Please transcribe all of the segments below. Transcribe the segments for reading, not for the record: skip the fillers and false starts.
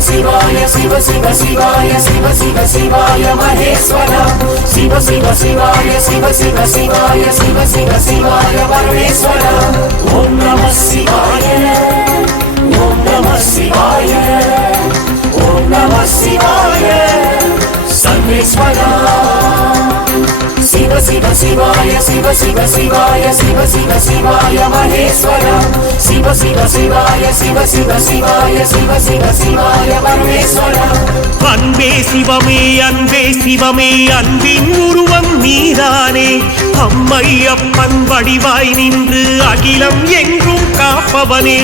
शिवाय शिव शिव शिवाय शिव शिव शिवाय महेश्वरा शिव शिव शिवाय शिव शिव शिवाय शिव शिव शिवाय परमेश्वरा ओम नमः शिवाय ओम नमः शिवाय ओम नमः शिवाय सर्वेश्वरा शिव शिव शिवाय शिव शिव शिवाय शिव शिव शिवाय महेश्वरा शिव शिव शिवाय शिव शिव शिवाय शिव शिव शिवाय परमेश्वरा அன்பே சிவமே அன்பின் உருவம் நீதானே அம்மை அப்பன் வடிவாய் நின்று அகிலம் எங்கும் காப்பவனே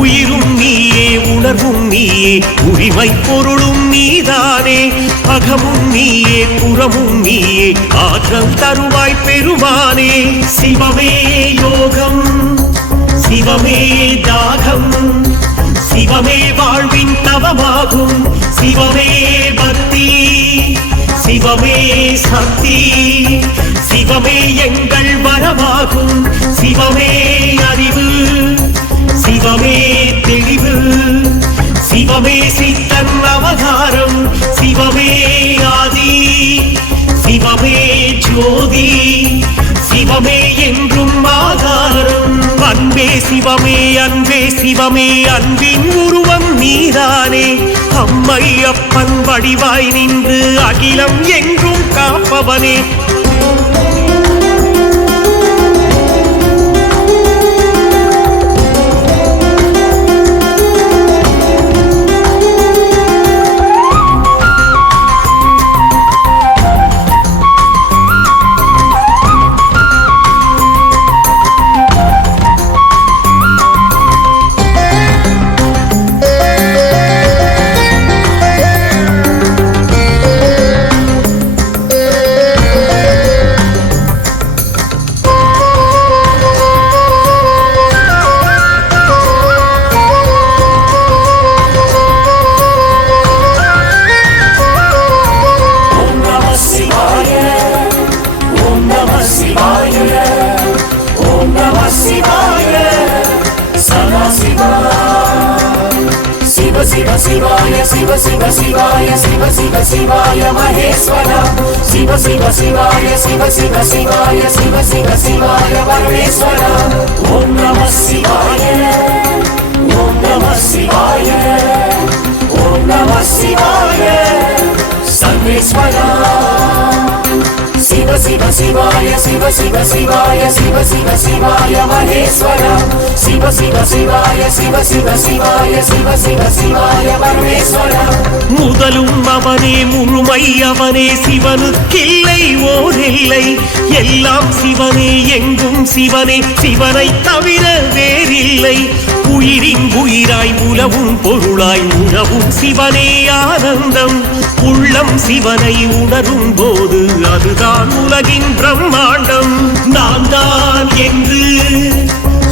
உயிரும் நீயே உணர்வும் நீயே உரிமை பொருளும் நீதானே அகமும் நீயே புறமும் நீயே ஆற்றல் தருவாய் பெருமானே சிவமே யோகம் சிவமே தாகம் சிவமே வாழ்வின் தவமாகும் சிவமே பக்தி சிவமே சக்தி சிவமே எங்கள் வரமாகும் சிவமே அறிவு சிவமே தெளிவு சிவமே சித்தன் அவதாரம் சிவமே ஆதி சிவமே ஜோதி சிவமே என்றும் ஆதாரம் அன்பே சிவமே அன்பின் உருவம் நீதானே அம்மை அப்பன் வடிவாய் நின்று அகிலம் எங்கும் காப்பவனே शिव शिवाय शिव शिव शिवाय शिव शिव शिवाय महेश्वरा शिव शिव शिवाय शिव शिव शिवाय शिव शिव शिवाय परमेश्वरा ओम नमः शिवाय ओम नमः शिवाय ओम नमः शिवाय सर्वेश्वरा शिव शिव शिवाय शिव शिव शिवाय शिव शिव शिवाय महेश्वरा शिव शिव शिवाय शिव शिव शिवाय शिव शिव शिवाय परमेश्वरा முதலும் அவனே முழுமை அவனே சிவனுக்கில்லை ஓரில்லை எல்லாம் சிவனே எங்கும் சிவனே சிவனை தவிர வேறில்லை உயிரின் உயிராய் உலவும் பொருளாய் உணவும் சிவனே ஆனந்தம் உள்ளம் சிவனை உணரும் போது அதுதான் உலகின் பிரம்மாண்டம் நான் தான் என்று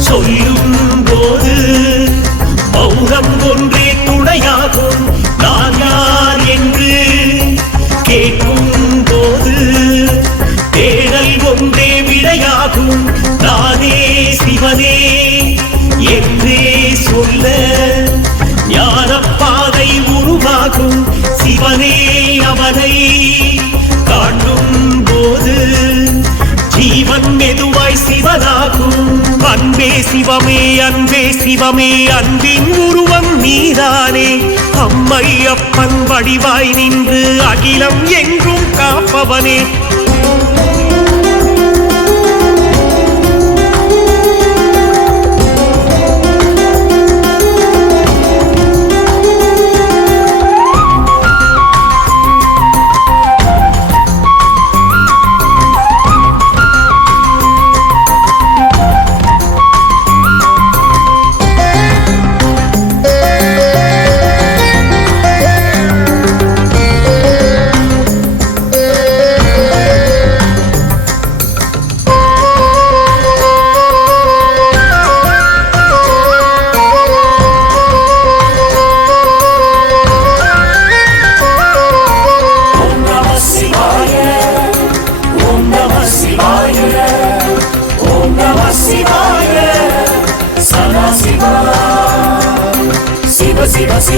சொல்லும் போது மௌனம் ஒன்றே துணையாகும் நான் யார் என்று கேட்கும் போது தேடல் ஒன்றே விடையாகும் நானே சிவனே என்றே சொல்ல ஞானப்பாதை உருவாகும் சிவனே அவனை காட்டும் போது ஜீவன் மெதுவாய் சிவனாகும் அன்பே சிவமே அன்பின் உருவம் நீதானே அம்மை அப்பன் வடிவாய் நின்று அகிலம் எங்கும் காப்பவனே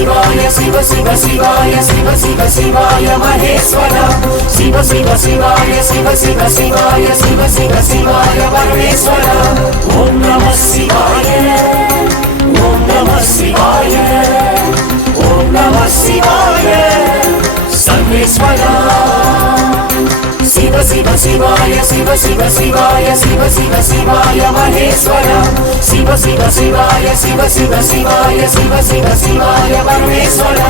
சிவாய சிவ சிவ சிவாய சிவ சிவ சிவாய மகேஸ்வர சிவ சிவ சிவாய சிவ சிவ சிவாய சிவ சிவ சிவாய பரமேஸ்வர ஓம் நம சிவாய ஓம் நம சிவாய ஓம் நம சிவாய சர்வேஸ்வரா சிவ சிவ சிவாய சிவ சிவ சிவாய சிவ சிவ சிவாய மகேஸ்வர சிவ சிவ சிவாய சிவ சிவ சிவாய சிவ சிவ சிவாய பரமேஸ்வர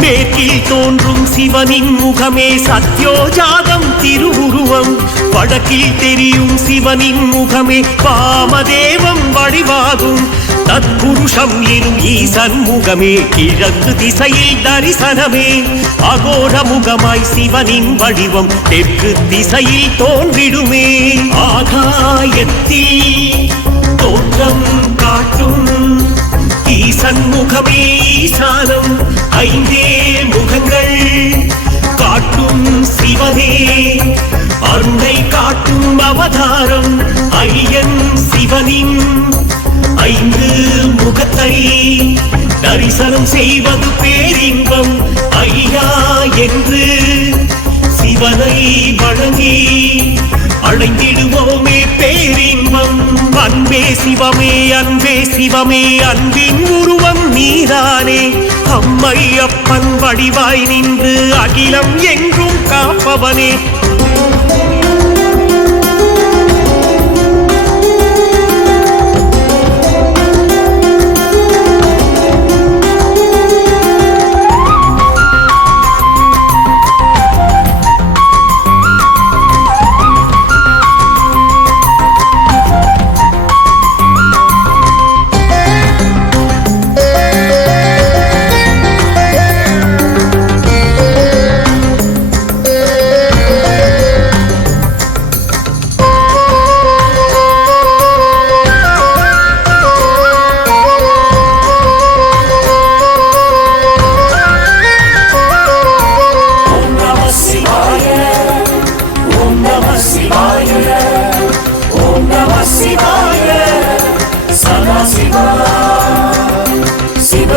மேற்கில் தோன்றும் சிவனின் முகமே சத்யோஜாதம் திருவுருவம் வடக்கில் தெரியும் சிவனின் முகமே வாமதேவம் வடிவாகும் தத்புருஷம் எனும் ஈசன் முகமே கிழக்கு திசையில் தரிசனமே அகோர முகமாய் சிவனின் வடிவம் தெற்கு திசையில் தோன்றிடுமே ஆகாயத்தில் தோற்றம் காட்டும் ஈசன் முகமே ஈசானம் ஐந்தே முகங்கள் காட்டும் சிவனே அருணை காட்டும் அவதாரம் ஐயன் சிவனின் ஐந்து முகத்தை தரிசனம் செய்வது பேரின்பம் ஐயா என்று சிவனை வணங்கி அடைந்திடுவோமே பேரின்பம் அன்பே சிவமே அன்பே சிவமே அன்பின் உருவம் நீதானே அம்மை அப்பன் வடிவாய் நின்று அகிலம் எங்கும் காப்பவனே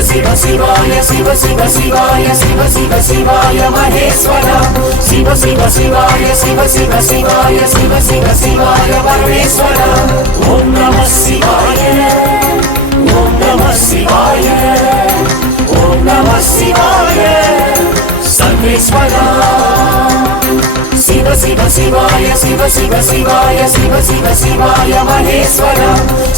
சிவ சிவாய சிவ சிவ சிவாய சிவ சிவ சிவாய மகேஸ்வர சிவ சிவ சிவாய சிவ சிவ சிவாய சிவ சிவ சிவாய பரமேஸ்வர ஓம் நம சிவாய ஓம் நம சிவாய ஓம் நம சிவாய சர்வேஸ்வரா சிவ சிவ சிவாய சிவ சிவ சிவாய சிவ சிவ சிவாய மகேஸ்வர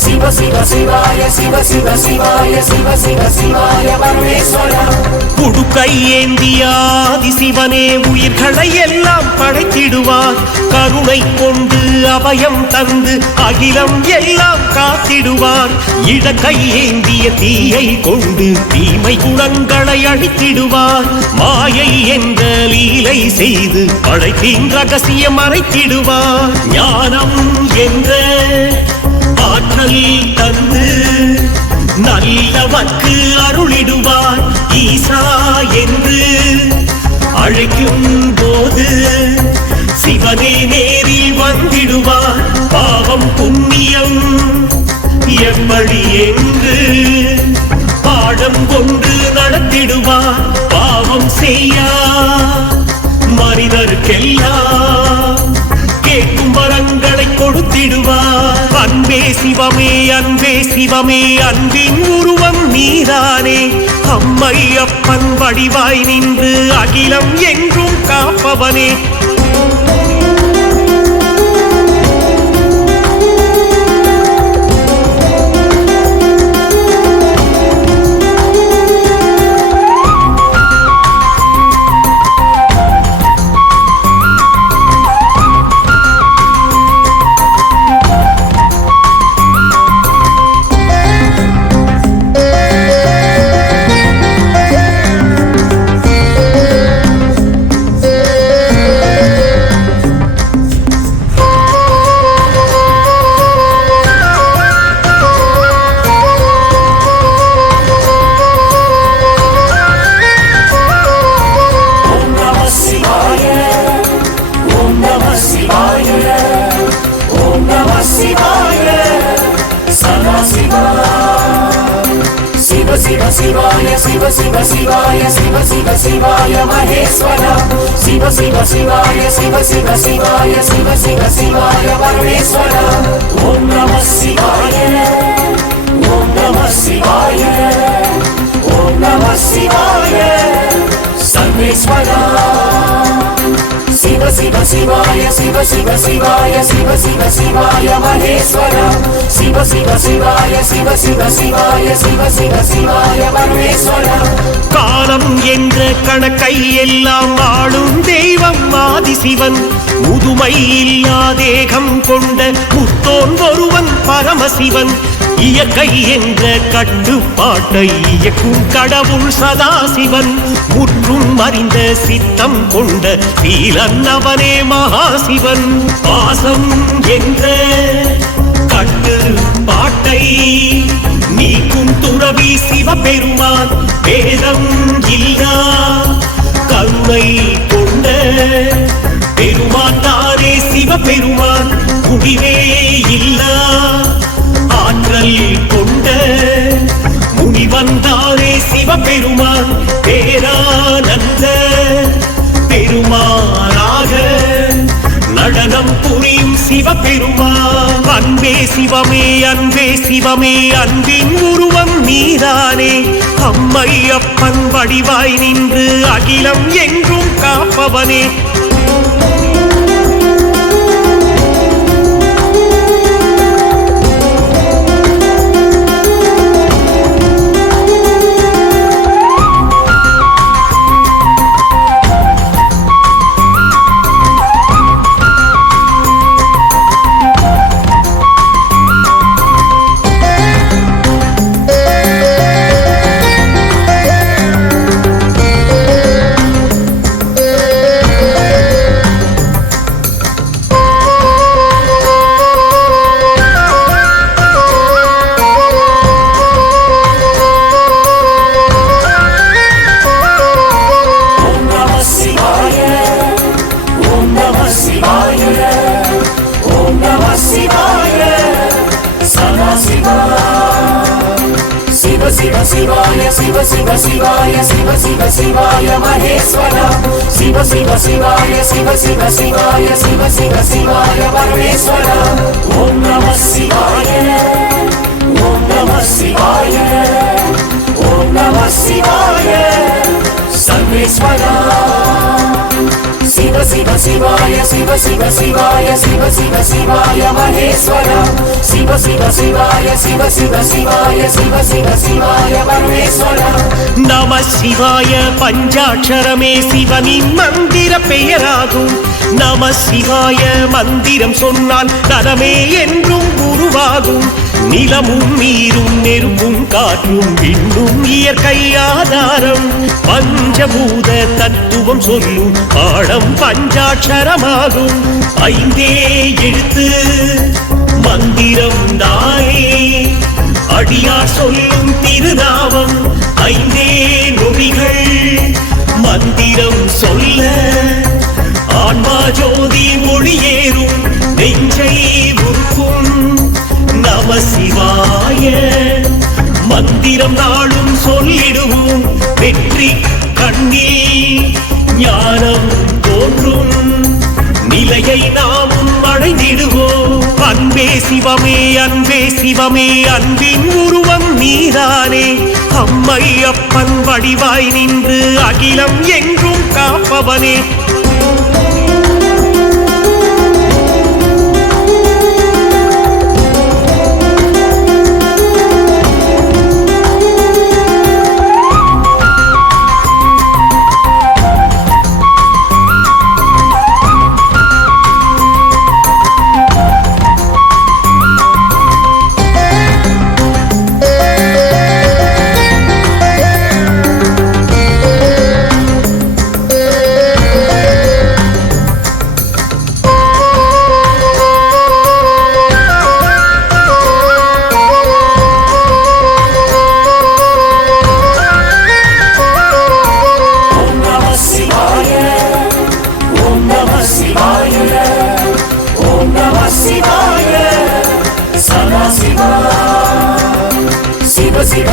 சிவ சிவ சிவாய சிவ சிவ சிவாய சிவ சிவ சிவாய பரமேஸ்வர புடுக்கை ஏந்தியாதி சிவனே உயிர்களை எல்லாம் படைத்திடுவார் கருணை கொண்டு அபயம் தந்து அகிலம் எல்லாம் காத்திடுவார் இடக்கை ஏந்திய தீயை கொண்டு தீமை குணங்களை அழித்திடுவார் மாயை என்ற லீலை செய்து படைப்பின் ரகசியம் மறைத்திடுவார் ஞானம் என்ற ஆற்றல் தந்து நல்லவர்க்கு அருளிடுவார் ஈசா என்று அழைக்கும் போது சிவனே நேரில் வந்திடுவார் பாவம் புண்ணியம் எப்படி என்று பாடம் கொண்டு நடத்திடுவார் பாவம் செய்யா மனிதர்க்கெல்லாம் கேட்கும் வரங்களை கொடுத்திடுவார் அன்பே சிவமே அன்பே சிவமே அன்பின் உருவம் நீதானே அம்மை அப்பன் வடிவாய் நின்று அகிலம் எங்கும் காப்பவனே சிவ சிவாய சிவ சிவ சிவாய சிவ சிவ சிவாய மகேஸ்வர சிவ சிவ சிவாய சிவ சிவ சிவாய சிவ சிவ சிவாய பரமேஸ்வர ஓம் நம சிவாய ஓம் நம சிவாய ஓம் நம சிவாய சர்வேஸ்வர சிவ சிவ சிவாய சிவ சிவ சிவாய சிவ சிவ சிவாய மகேஸ்வர சிவ சிவ சிவாய சிவ சிவ சிவாய சிவ சிவ சிவாய பரமேஸ்வர காலம் என்ற கணக்கை எல்லாம் ஆளும் தெய்வம் ஆதிசிவன் முதுமை இல்லா தேகம் கொண்ட முத்தோன் ஒருவன் பரமசிவன் இயற்கை என்ற கட்டுப்பாட்டை இயக்கும் கடவுள் சதாசிவன் முற்றும் அறிந்த சித்தம் கொண்ட சீலன் அவனே மகாசிவன் பாசம் என்ற கட்டுப்பாட்டை நீக்கும் துறவி சிவபெருமான் வேதம் இல்லா கருணை கொண்ட பெருமான் தானே சிவபெருமான் முடிவே இல்லா ஆற்றல் கொண்ட முனிவந்தாரே சிவபெருமான் பேரானந்த பெருமானாக நடனம் புரியும் சிவபெருமான் அன்பே சிவமே அன்பே சிவமே அன்பின் உருவம் நீதானே அம்மையப்பன் வடிவாய் நின்று அகிலம் எங்கும் காப்பவனே சிவ சிவாய சிவ சிவ சிவாய சிவ சிவ சிவாய மகேஸ்வர சிவ சிவ சிவாய சிவ சிவ சிவாய சிவ சிவ சிவாய பரமேஸ்வர ஓம் நம சிவாய ஓம் நம சிவாய ஓம் நம சிவாய சர்வேஸ்வர சிவ சிவ சிவாய சிவ சிவ சிவாய சிவ சிவ சிவாய மகேஸ்வர சிவ சிவ சிவாய சிவ சிவ சிவாய சிவ சிவ சிவாய பரமேஸ்வர நம சிவாய பஞ்சாட்சரமே சிவனின் மந்திர பெயராகும் நம சிவாய மந்திரம் சொன்னால் நலமே என்றும் உருவாகும் நிலமும் நீரும் நெருப்பும் காற்றும் விண்ணும் இயற்கை ஆதாரம் பஞ்சபூத தத்துவம் சொல்லும் பாடம் பஞ்சாட்சரமாகும் ஐந்தே எழுத்து மந்திரம் தானே அடியார் சொல்லும் திருநாமம் ஐந்தே நொடிகள் மந்திரம் சொல்ல ஆன்மா ஜோதி மொழியேறும் நெஞ்சை உருக்கும் நம சிவாய மந்திரம் நாளும் சொல்லிடுவோம் வெற்றி கண்ணில் ஞானம் தோன்றும் நிலையை நாமும் அடைந்திடுவோம் அன்பே சிவமே அன்பே சிவமே அன்பின் உருவம் நீதானே அம்மையப்பன் வடிவாய் நின்று அகிலம் எங்கும் காப்பவனே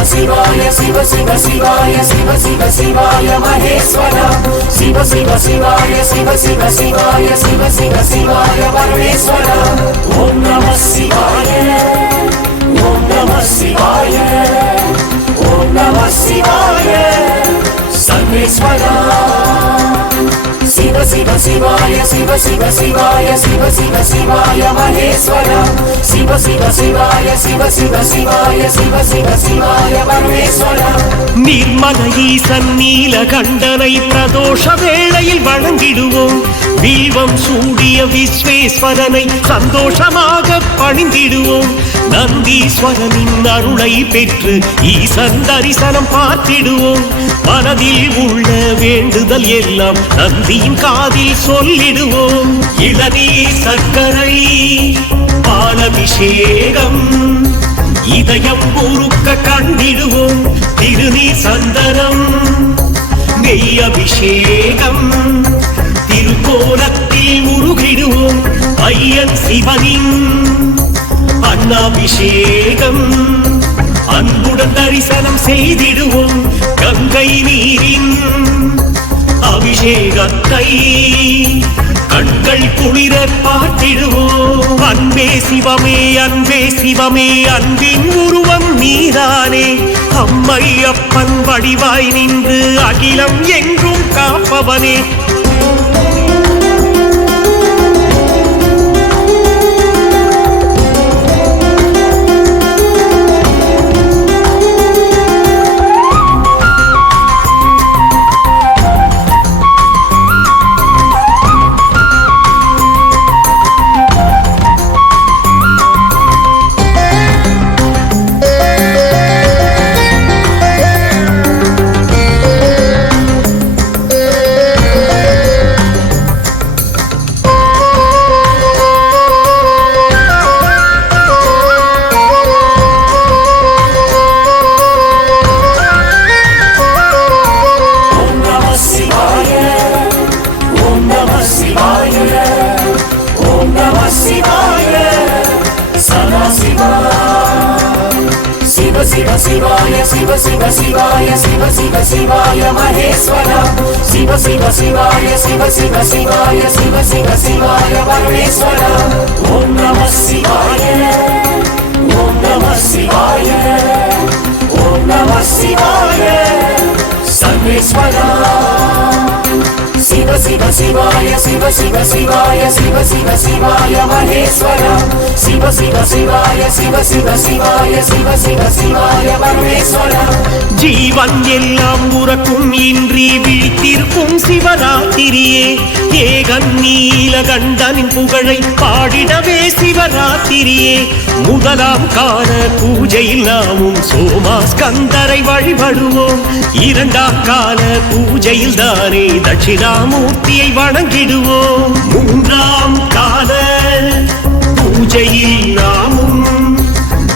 शिवाय शिव शिव शिवाय शिव शिव शिवाय महेश्वरा शिव शिव शिवाय शिव शिव शिवाय शिव शिव शिवाय परमेश्वरा ओम नमः शिवाय ओम नमः शिवाय ओम नमः शिवाय सर्वेश्वरा शिव शिव शिवाय शिव शिव शिवाय शिव शिव शिवाय महेश्वरा शिव शिव शिवाय शिव शिव शिवाय शिव शिव शिवाय परमेश्वरा நிர்மல ஈசன் நீலகண்டனை பிரதோஷ வேளையில் வணங்கிடுவோம் தீபம் சூடிய விஸ்வேஸ்வரனை சந்தோஷமாக பணிந்திடுவோம் நந்தீஸ்வரனின் அருளை பெற்று ஈசன் தரிசனம் பார்த்திடுவோம் மனதில் உள்ள வேண்டுதல் எல்லாம் நந்தியின் காதில் சொல்லிடுவோம் இளநீர் சர்க்கரை பாலபிஷேகம் இதயம் உருக்க கண்டிடுவோம் திருநீர் சந்தனம் நெய் அபிஷேகம் திருக்கோலத்தில் உருகிடுவோம் ஐயன் சிவனின் அன்னாபிஷேகம் அன்புடன் தரிசனம் செய்திடுவோம் கங்கை நீரின் அபிஷேகத்தை கண்கள் குளிர பார்த்திடுவோம் அன்பே சிவமே அன்பின் உருவம் நீதானே அம்மை அப்பன் வடிவாய் நின்று அகிலம் என்றும் காப்பவனே शिव शिवाय शिव शिव शिवाय शिव शिव शिवाय महेश्वरा शिव शिव शिवाय शिव शिव शिवाय शिव शिव शिवाय परमेश्वरा ओम नमः शिवाय ओम नमः शिवाय ओम नमः शिवाय सर्वेश्वरा शिव शिव शिवाय शिव शिव शिवाय शिव शिव शिवाय महेश्वरा शिव शिव शिवाय शिव शिव शिवाय शिव शिव शिवाय परमेश्वरा ஜீவன் எல்லாம் உறக்கும் இன்றி விழித்திருக்கும் சிவராத்திரியே ஏகன் நீலகண்டனின் புகழை பாடிடவே சிவராத்திரியே முதலாம் கால பூஜையில் நாமும் சோமாஸ்கந்தரை வழிபடுவோம் இரண்டாம் கால பூஜையில் தானே தட்சிணாமூர்த்தியை வணங்கிடுவோம் மூன்றாம் கால பூஜையில் நாமும்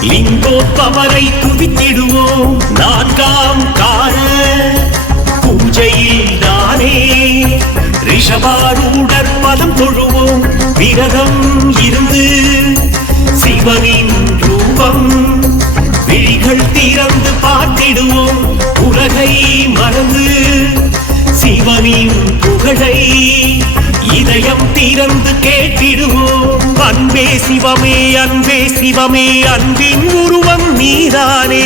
லிங்கோத்பவரை துதித்திடுவோம் நான்காம் கால பூஜையில் தானே ரிஷபாரூடர் பதம் தொழுவோம் விரதம் இருந்து சிவனின் ரூபம் விழிகள் திறந்து பார்த்திடுவோம் உலகை மறந்து சிவனின் புகழை இதயம் திறந்து கேட்டிடுவோம் அன்பே சிவமே அன்பின் உருவம் நீதானே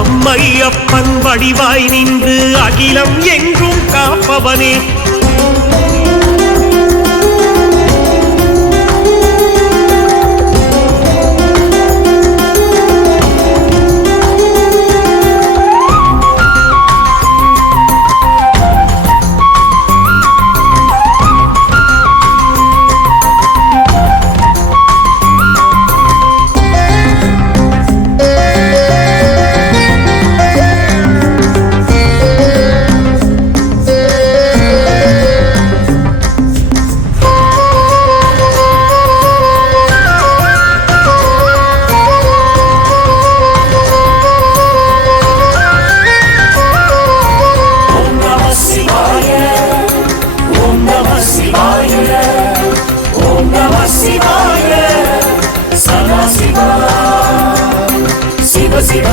அம்மை அப்பன் வடிவாய் நின்று அகிலம் என்றும் காப்பவனே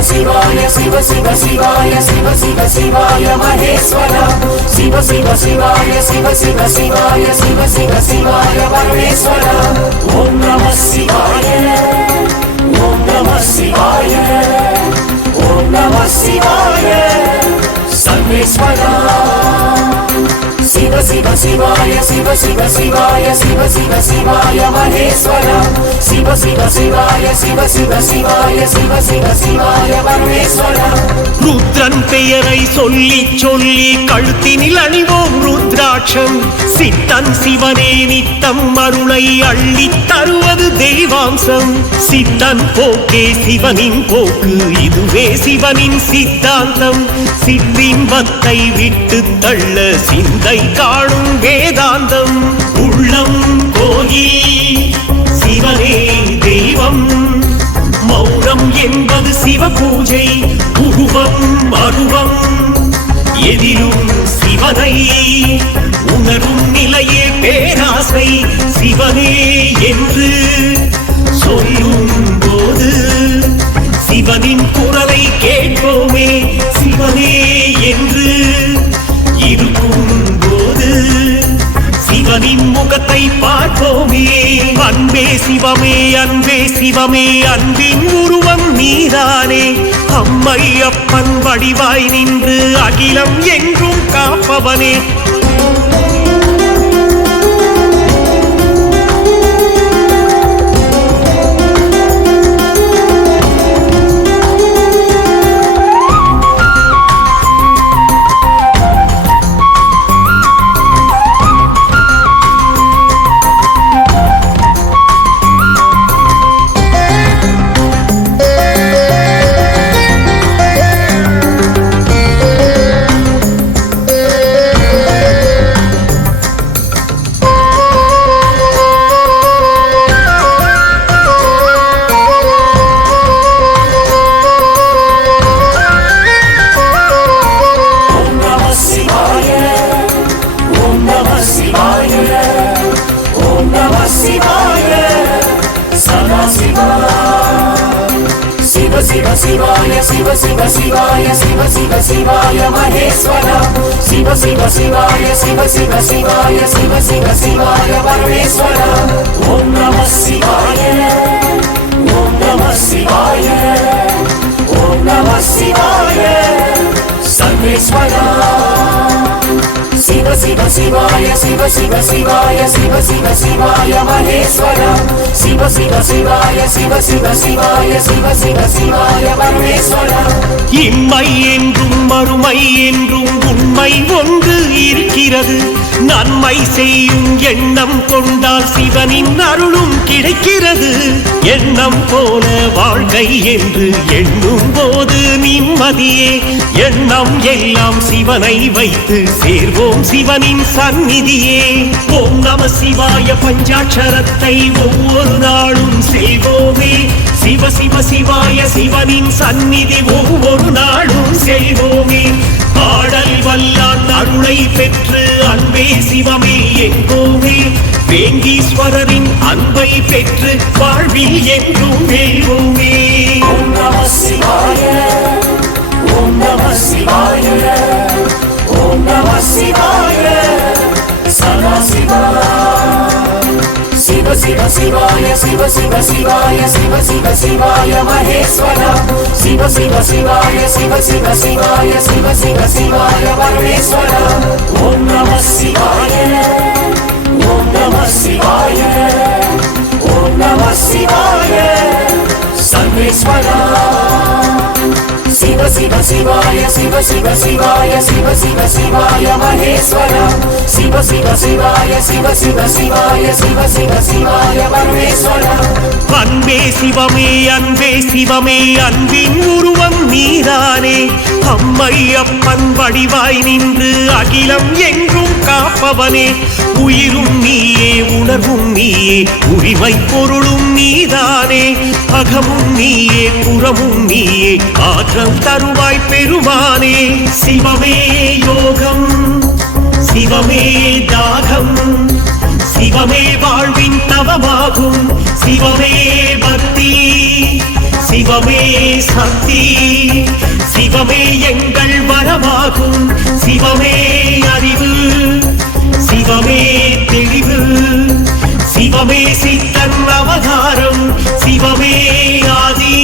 शिवाय शिव शिव शिवाय शिव शिव शिवाय महेश्वर शिव शिव शिवाय शिव शिव शिवाय शिव शिव शिवाय परमेश्वर ओम नमः शिवाय ओम नमः शिवाय ओम नमः शिवाय सर्वेश्वर शिव शिव शिवाय शिव शिव शिवाय शिव शिव शिवाय महेश्वर शिव शिव शिवाय शिव शिव शिवाय शिव शिव शिवाय परमेश्वर ருத்ரன் பெயரை சொல்லி சொல்லி கழுத்தினில் அணிவோம் ருத்ராட்சம் சித்தன் சிவனே நித்தம் அருளை அள்ளி தருவது தெய்வாம்சம் சித்தன் போக்கே சிவனின் போக்கு இதுவே சிவனின் சித்தாந்தம் சிற்றின்பத்தை விட்டு தள்ள சிந்தை காணும் வேதாந்தம் உள்ளம் கோயில் சிவனே தெய்வம் மௌனம் என்பது சிவ பூஜை உருவம் அருவம் எதிலும் சிவனை உணரும் நிலையே பேராசை சிவனே என்று சொல்லும் போது சிவனின் குரலை கேட்போமே சிவனே என்று இருக்கும் போது சிவனின் முகத்தை பார்ப்போமே அன்பே சிவமே அன்பே சிவமே அன்பின் உருவம் நீதானே அம்மை அப்பன் வடிவாய் நின்று அகிலம் என்றும் காப்பவனே शिव शिवाय शिव शिव शिवाय शिव शिव शिवाय महेश्वर शिव शिव शिवाय शिव शिव शिवाय शिव शिव शिवाय परमेश्वर ओम नमः शिवाय ओम नमः शिवाय ओम नमः शिवाय सर्वेश्वर शिव शिव शिवाय शिव शिव शिवाय शिव शिव शिवाय महेश्वर शिव शिव शिवाय शिव शिव शिवाय शिव शिव शिवाय परमेश्वर இம்மை என்றும் மறுமை என்றும் உண்மை ஒன்று இருக்கிறது நன்மை செய்யும் எண்ணம் கொண்டால் சிவனின் அருளும் கிடைக்கிறது எண்ணம் போல வாழ்க்கை என்று எண்ணும் போது நிம்மதியே எண்ணம் எல்லாம் சிவனை வைத்து சேர்வோம் சிவனின் சந்நிதியே ஓம் நம சிவாய பஞ்சாட்சரத்தை ஒவ்வொரு நாளும் செய்வோமே சிவ சிவ சிவாய சிவனின் சந்நிதி ஒவ்வொரு நாளும் செய்வோமே பாடல் வல்லான் அருளை பெற்று அன்பே சிவமே எங்கோமே வேங்கீஸ்வரரின் அன்பை பெற்று வாழ்வில் என்றும் வேள்வோமே ஓம் நம சிவாய ஓம் நம சிவாய ஓம் நம சிவாய சதாசிவா शिव शिव शिवाय शिव शिव शिवाय शिव शिव शिवाय महेश्वर शिव शिव शिवाय शिव शिव शिवाय शिव शिव शिवाय परमेश्वर ओम नमः शिवाय ओम नमः शिवाय ओम नमः शिवाय सर्वेश्वर शिव शिव शिवाय शिव शिव शिवाय शिव शिव शिवाय महेश्वर शिव शिव शिवाय शिव शिव शिवाय शिव शिव शिवाय परमेश्वर அன்பே சிவமே அன்பே சிவமே அன்பின் உருவம் நீதானே அம்மை அப்பன் வடிவாய் நின்று அகிலம் என்றும் காப்பவனே உயிரும் நீயே உணர்வும் நீயே உரிமை பொருளும் நீதானே அகமும் நீயே புறமும் நீயே ஆற்றல் தருவாய் பெருமானே சிவமே யோகம் சிவமே தாகம் சிவமே வாழ்வின் தவமாகும் சிவமே பக்தி சிவ சிவமே சக்தி, சிவமே எங்கள் வரமாகும், சிவமே அறிவு, சிவமே தெளிவு, சிவமே சித்தன் அவதாரம், சிவமே ஆதி,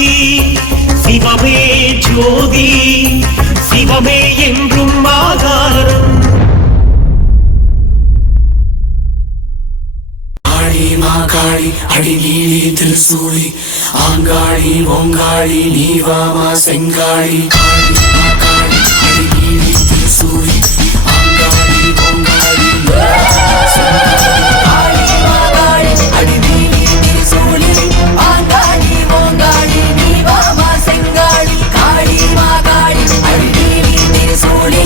சிவமே ஜோதி, சிவமே என்றும் ஆதாரம். மாகாளி அடிநீலி திருசூலி ஆங்காளி ஓங்காளி நீவாமா செங்காளி மாகாளி அடிநீலி திருசூலி ஆங்காளி ஓங்காளி அடிநீலி திருசூலி ஆங்காளி ஓங்காளி நீவாமா செங்காளி காளி மாகாளி அடிநீலி திருசூலி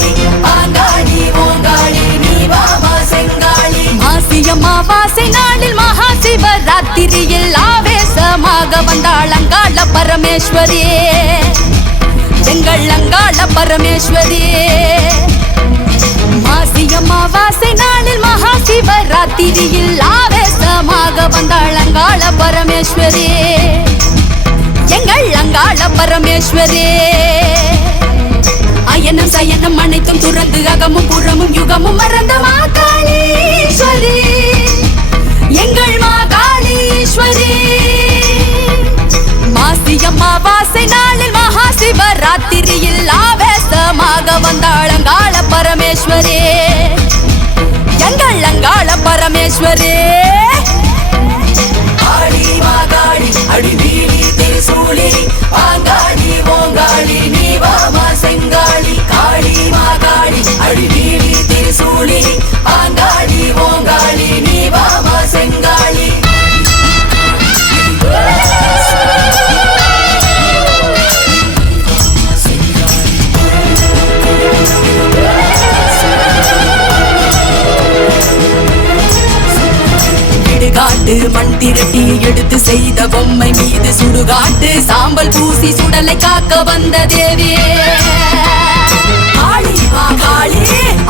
ஆங்காளி ஓங்காளி நீவாமா செங்காளி. மாசியம்மாவாசை நாளில் மகா சிவராத்திரியில் ஆவேசமாக வந்தாள் அங்காள பரமேஸ்வரி, எங்கள் அங்காள பரமேஸ்வரி. மாசியம்மாவாசை நாளில் மகா சிவராத்திரியில் ஆவேசமாக வந்தாள் அங்காள பரமேஸ்வரி, எங்கள் அங்காள பரமேஸ்வரி. அயனம் சயனம் அனைத்தும் துறந்து அகமும் புறமும் யுகமும் மறந்த மாகாளீஸ்வரி, எங்கள் மாகாளீஸ்வரி. மாசியம்மாவாசை நாளில் மகா சிவராத்திரியில் ஆவேசமாக வந்தாள் அங்காள பரமேஸ்வரி, எங்கள் அங்காள பரமேஸ்வரி. ஆடி மாகாளி அடிநீலி திருசூலி ஆங்காளி ஓங்காளி நீவாமா செங்காளி காளி மாகாளி அடிநீலி திருசூலி ஆங்காளி ஓங்காளி நீவாமா செங்காளி. காட்டு மண் திரட்டி எடுத்து செய்த பொம்மை மீது சுடுகாட்டு சாம்பல் பூசி சுடலை காக்க வந்த தேவி காளி.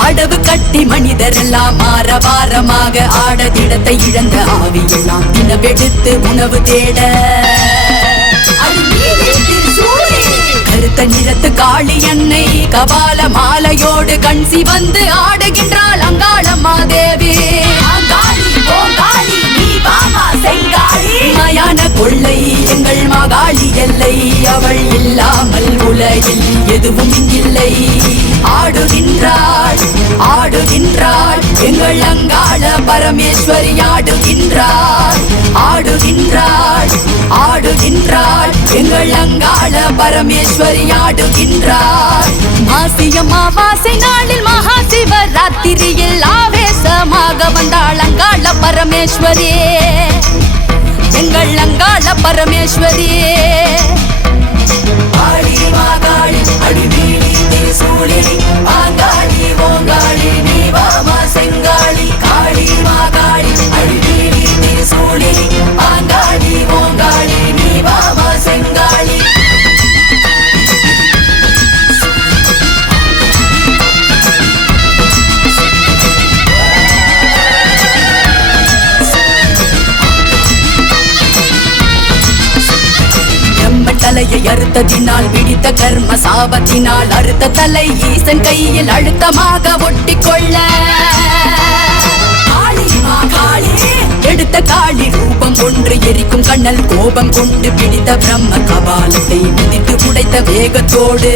அடவு கட்டி மனிதரெல்லாம் மாரவாரமாக ஆட திடத்தை இழந்த ஆவியெல்லாம் தினவெடுத்து உணவு தேட கருத்த நிறத்து காளி என்னை கபால மாலையோடு கண்சி வந்து ஆடுகின்றாள் அங்காளம்மா தேவி. மயான கொள்ளை எங்கள் மகாளி எல்லை, அவள் இல்லாமல் உலகில் எதுவும் இல்லை. ஆடுகின்றாள் ஆடுகின்றாள் எங்கள் அங்காள பரமேஸ்வரி, ஆடுகின்றாள் ஆடுகின்றாள் ஆடுகின்றாள் எங்கள் அங்காள பரமேஸ்வரி, ஆடுகின்றாள். மாசியம்மாவாசை நாளில் மகா சிவராத்திரியில் ஆவேசமாக வந்தாள் அங்காள பரமேஸ்வரி, எங்கள் அங்காள பரமேஸ்வரி. ஆடி மாகாளி அடிநீலி திருசூலி ஆங்காளி ஓங்காளி நீவாமா செங்காளி காளி மாகாளி அடிநீலி திருசூலி ஆங்காளி ஓங்காளி நீவாமா செங்காளி. தலையை அறுத்ததினால் பிடித்த கர்ம சாபத்தினால் அறுத்த தலை ஈசன் கையில் அழுத்தமாக ஒட்டிக்கொள்ள எடுத்த காளி ரூபம் ஒன்று எரிக்கும் கண்ணல் கோபம் கொண்டு பிடித்த பிரம்ம கபாலத்தை மிதித்து உடைத்த வேகத்தோடு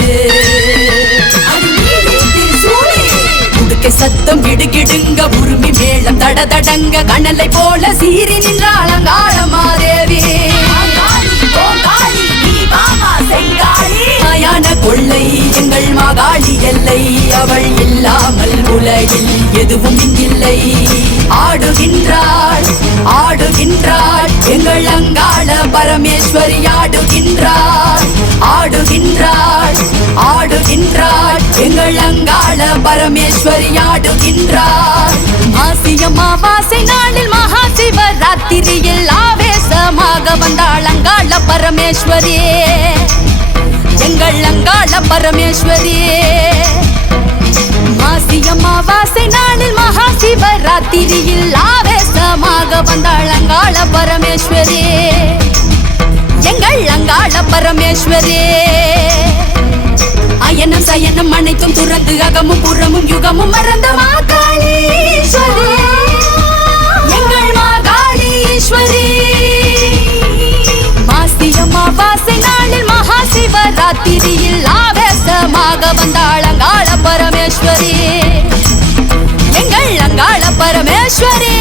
உடுக்கை சத்தம் கிடுகிடுங்க உருமி மேளம் தடதடங்க கண்ணலை போல சீறி நின்றாள் அங்காளமாதேவி. மயான கொள்ளை எங்கள் மகாளி எல்லை, அவள் இல்லாமல் உலகில் எதுவும் இல்லை. ஆடுகின்றாள் ஆடுகின்றாள் எங்கள் அங்காள பரமேஸ்வரி, ஆடுகின்றாள் ஆடுகின்றாள் ஆடுகின்றாள் எங்கள் அங்காள பரமேஸ்வரி, ஆடுகின்றாள். மாசியம்மாவாசை நாளில் மகா சிவராத்திரியில் ஆவேசமாக வந்தாள் அங்காள பரமேஸ்வரி, எங்கள் அங்காள பரமேஸ்வரி. மாசியம்மாவாசை நாளில் மகா சிவராத்திரியில் ஆவேசமாக வந்தாள் அங்காள பரமேஸ்வரி, எங்கள் அங்காள அங்காள பரமேஸ்வரே அயனம் சயனம் அனைத்தும் துறந்து அகமும் புறமும் யுகமும் மறந்த மாகாளீஸ்வரே எங்கள் மாகாளீஸ்வரே மாசிய அமாவாசை நாளில் மகா சிவராத்திரியில் ஆவேசமாக வந்தாள் அங்காள பரமேஸ்வரி எங்கள் அங்காள பரமேஸ்வரி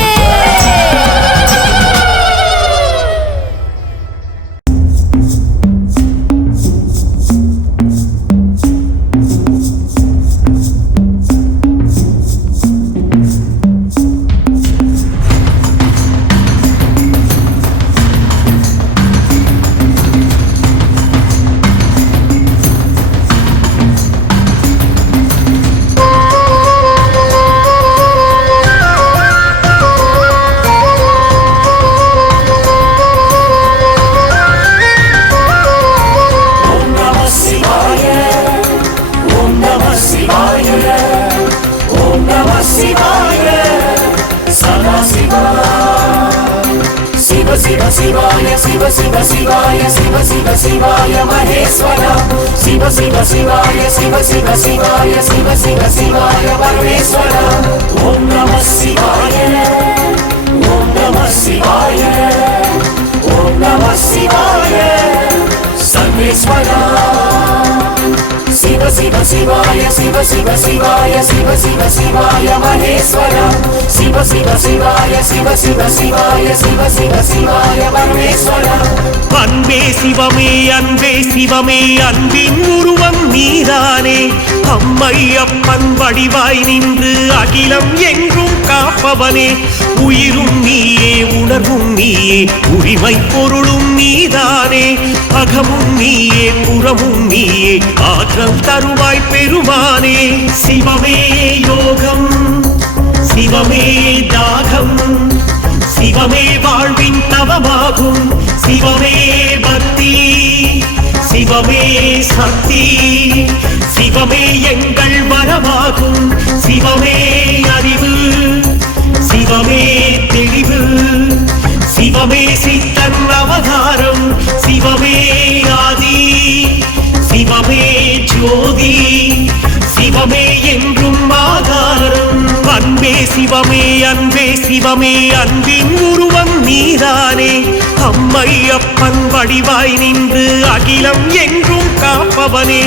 शिवाय महेश्वरा शिव शिव शिवाय शिव शिव शिवाय शिव शिव शिवाय परमेश्वरा ओम नमः शिवाय ओम नमः शिवाय ओम नमः शिवाय सर्वेश्वरा शिव शिव शिवाय शिव शिव शिवाय शिव शिव शिवाय महेश्वरा शिव शिव शिवाय शिव शिव शिवाय शिव शिव शिवाय परमेश्वरा அன்பே சிவமே அன்பே சிவமே அன்பின் உருவம் நீதானே அம்மை அப்பன் வடிவாய் நின்று அகிலம் எங்கும் காப்பவனே உயிரும் நீயே உணர்வும் நீயே உரிமை பொருளும் நீதானே அகமும் நீயே புறமும் நீயே ஆற்றல் தருவாய் பெருமானே சிவமே யோகம் சிவமே தாகம் சிவமே வாழ்வின் தவமாகும் சிவமே பக்தி சிவமே சக்தி சிவமே எங்கள் வரமாகும் சிவமே அறிவு சிவமே தெளிவு சிவமே சித்தன் அவதாரம் சிவமே ஆதி சிவமே ஜோதி சிவமே என்றும் ஆதாரம் அன்பே சிவமே அன்பே சிவமே அன்பின் உருவம் நீதானே அம்மை அப்பன் வடிவாய் நின்று அகிலம் எங்கும் காப்பவனே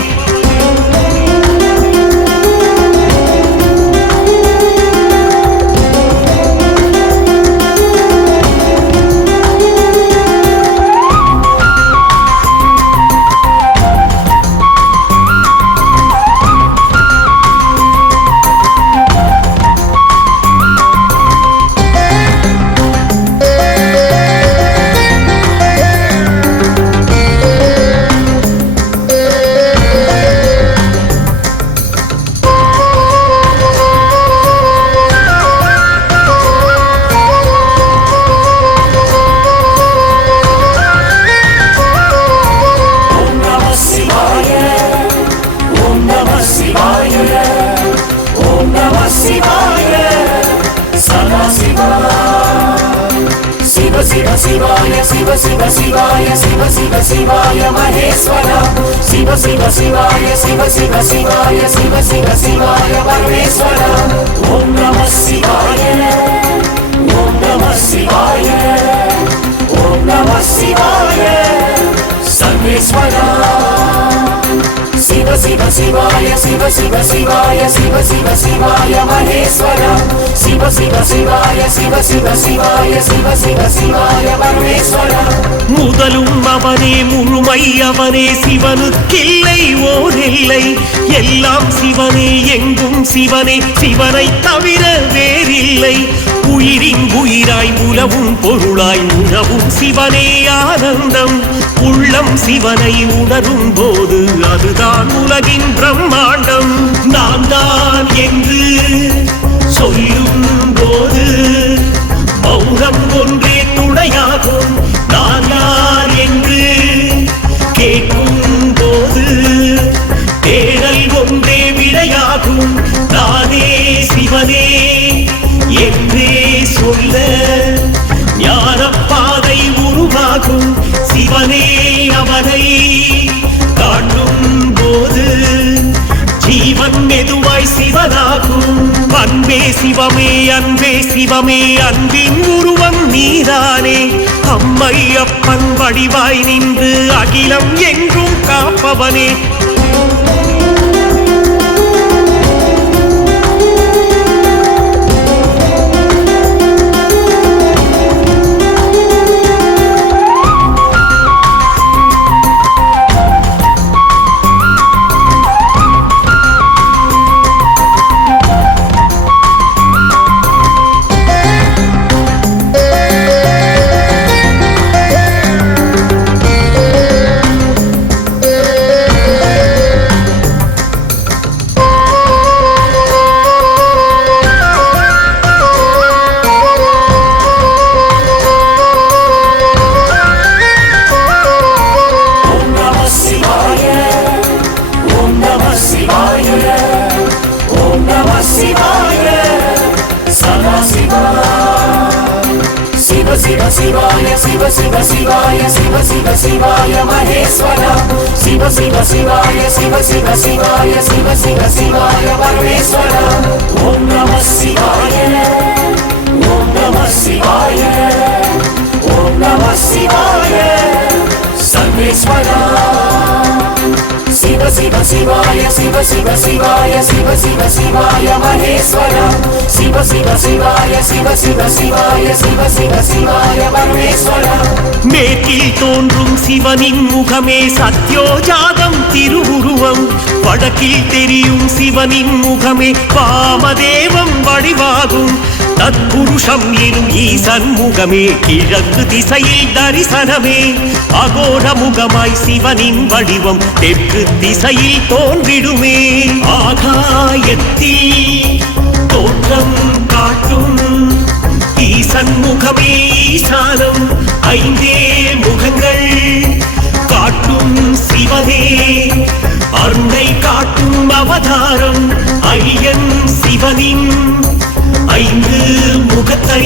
शिव शिव शिवाय शिव शिव शिवाय महेश्वरा शिव शिव शिवाय शिव शिव शिवाय शिव शिव शिवाय परमेश्वरा ओम नमः शिवाय ओम नमः शिवाय ओम नमः शिवाय सर्वेश्वरा शिव शिव शिवाय शिव शिव शिवाय शिव शिव शिवाय महेश्वरा शिव शिव शिवाय शिव शिव शिवाय शिव शिव शिवाय परमेश्वरा முதலும் அவனே முழுமை அவனே சிவனுக்கில்லை ஓரில்லை எல்லாம் சிவனே எங்கும் சிவனே சிவனை தவிர வேறில்லை உயிரின் உயிராய் உலவும் பொருளாய் உணவும் சிவனே ஆனந்தம் உள்ளம் சிவனை உணரும் போது அதுதான் உலகின் பிரம்மாண்டம் நான் தான் என்று சொல்லும் போது மௌனம் ஒன்றே துணையாகும் நான் யார் என்று கேட்கும் போது தேடல் ஒன்றே விடையாகும் நானே சிவனே என்றே சொல்ல ஞானப்பாதை உருவாகும் சிவ சிவனே அவனை காட்டும் போது ஜீவன் மெதுவாய் சிவனாகும். அன்பே சிவமே அன்பே சிவமே அன்பின் உருவம் நீதானே. அம்மை அப்பன் வடிவாய் நின்று அகிலம் எங்கும் காப்பவனே. शिव शिवाय शिव शिव शिवाय शिव शिव शिवाय महेश्वर शिव शिव शिवाय शिव शिव शिवाय शिव शिव शिवाय परमेश्वर ओम नमः शिवाय ओम नमः शिवाय ओम नमः शिवाय सर्वेश्वर शिव शिव शिवाय शिव शिव शिवाय शिव शिव शिवाय महेश्वर शिव शिव शिवाय शिव शिव शिवाय शिव शिव शिवाय परमेश्वर மேற்கில் தோன்றும் சிவனின் முகமே சத்யோஜாதம் திருவுருவம். வடக்கில் தெரியும் சிவனின் முகமே வாமதேவம் வடிவாகும். தத்புருஷம் எனும் ஈசன் முகமே கிழக்கு திசையில் தரிசனமே. அகோர முகமாய் சிவனின் வடிவம் தெற்கு திசையில் தோன்றிடுமே. ஆகாயத்தில் தோற்றம் காட்டும் ஈசன் முகமே ஈசானம். ஐந்தே முகங்கள் காட்டும் சிவனே அருணை காட்டும் அவதாரம். ஐயன் சிவனின் ஐந்து முகத்தை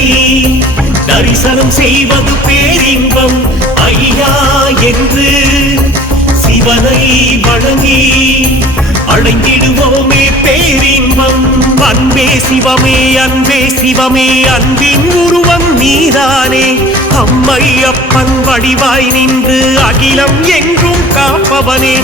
தரிசனம் செய்வது பேரின்பம். ஐயா என்று சிவனை வணங்கி அடைந்திடுவோமே பேரின்பம். அன்பே சிவமே அன்பே சிவமே அன்பின் உருவம் நீதானே. அம்மை அப்பன் வடிவாய் நின்று அகிலம் எங்கும் காப்பவனே.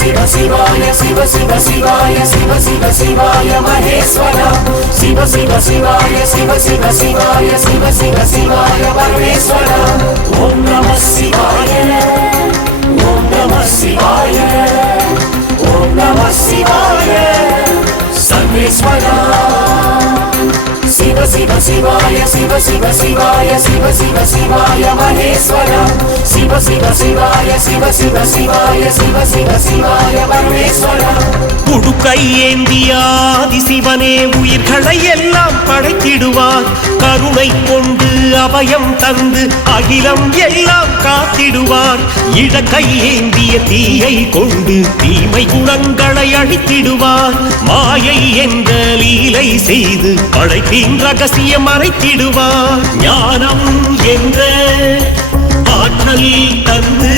शिव शिवाय शिव शिव शिवाय शिव शिव शिवाय महेश्वर शिव शिव शिवाय शिव शिव शिवाय शिव शिव शिवाय परमेश्वर ओम नमः शिवाय ओम नमः शिवाय ओम नमः शिवाय सर्वेश्वर शिव शिव शिवाय शिव शिव शिवाय शिव शिव शिवाय महेश्वर शिव शिव शिवाय शिव शिव शिवाय शिव शिव शिवाय परमेश्वर உடுக்கை ஏந்திய ஆதி சிவனே உயிர்களை எல்லாம் படைத்திடுவார். கருணை கொண்டு அபயம் தந்து அகிலம் எல்லாம் காத்திடுவார். இடக்கை ஏந்திய தீயை கொண்டு தீமை குணங்களை அழித்திடுவார். மாயை என்ற லீலை செய்து படைப்பின் ரகசியம் மறைத்திடுவார். ஞானம் என்ற ஆற்றல் தந்து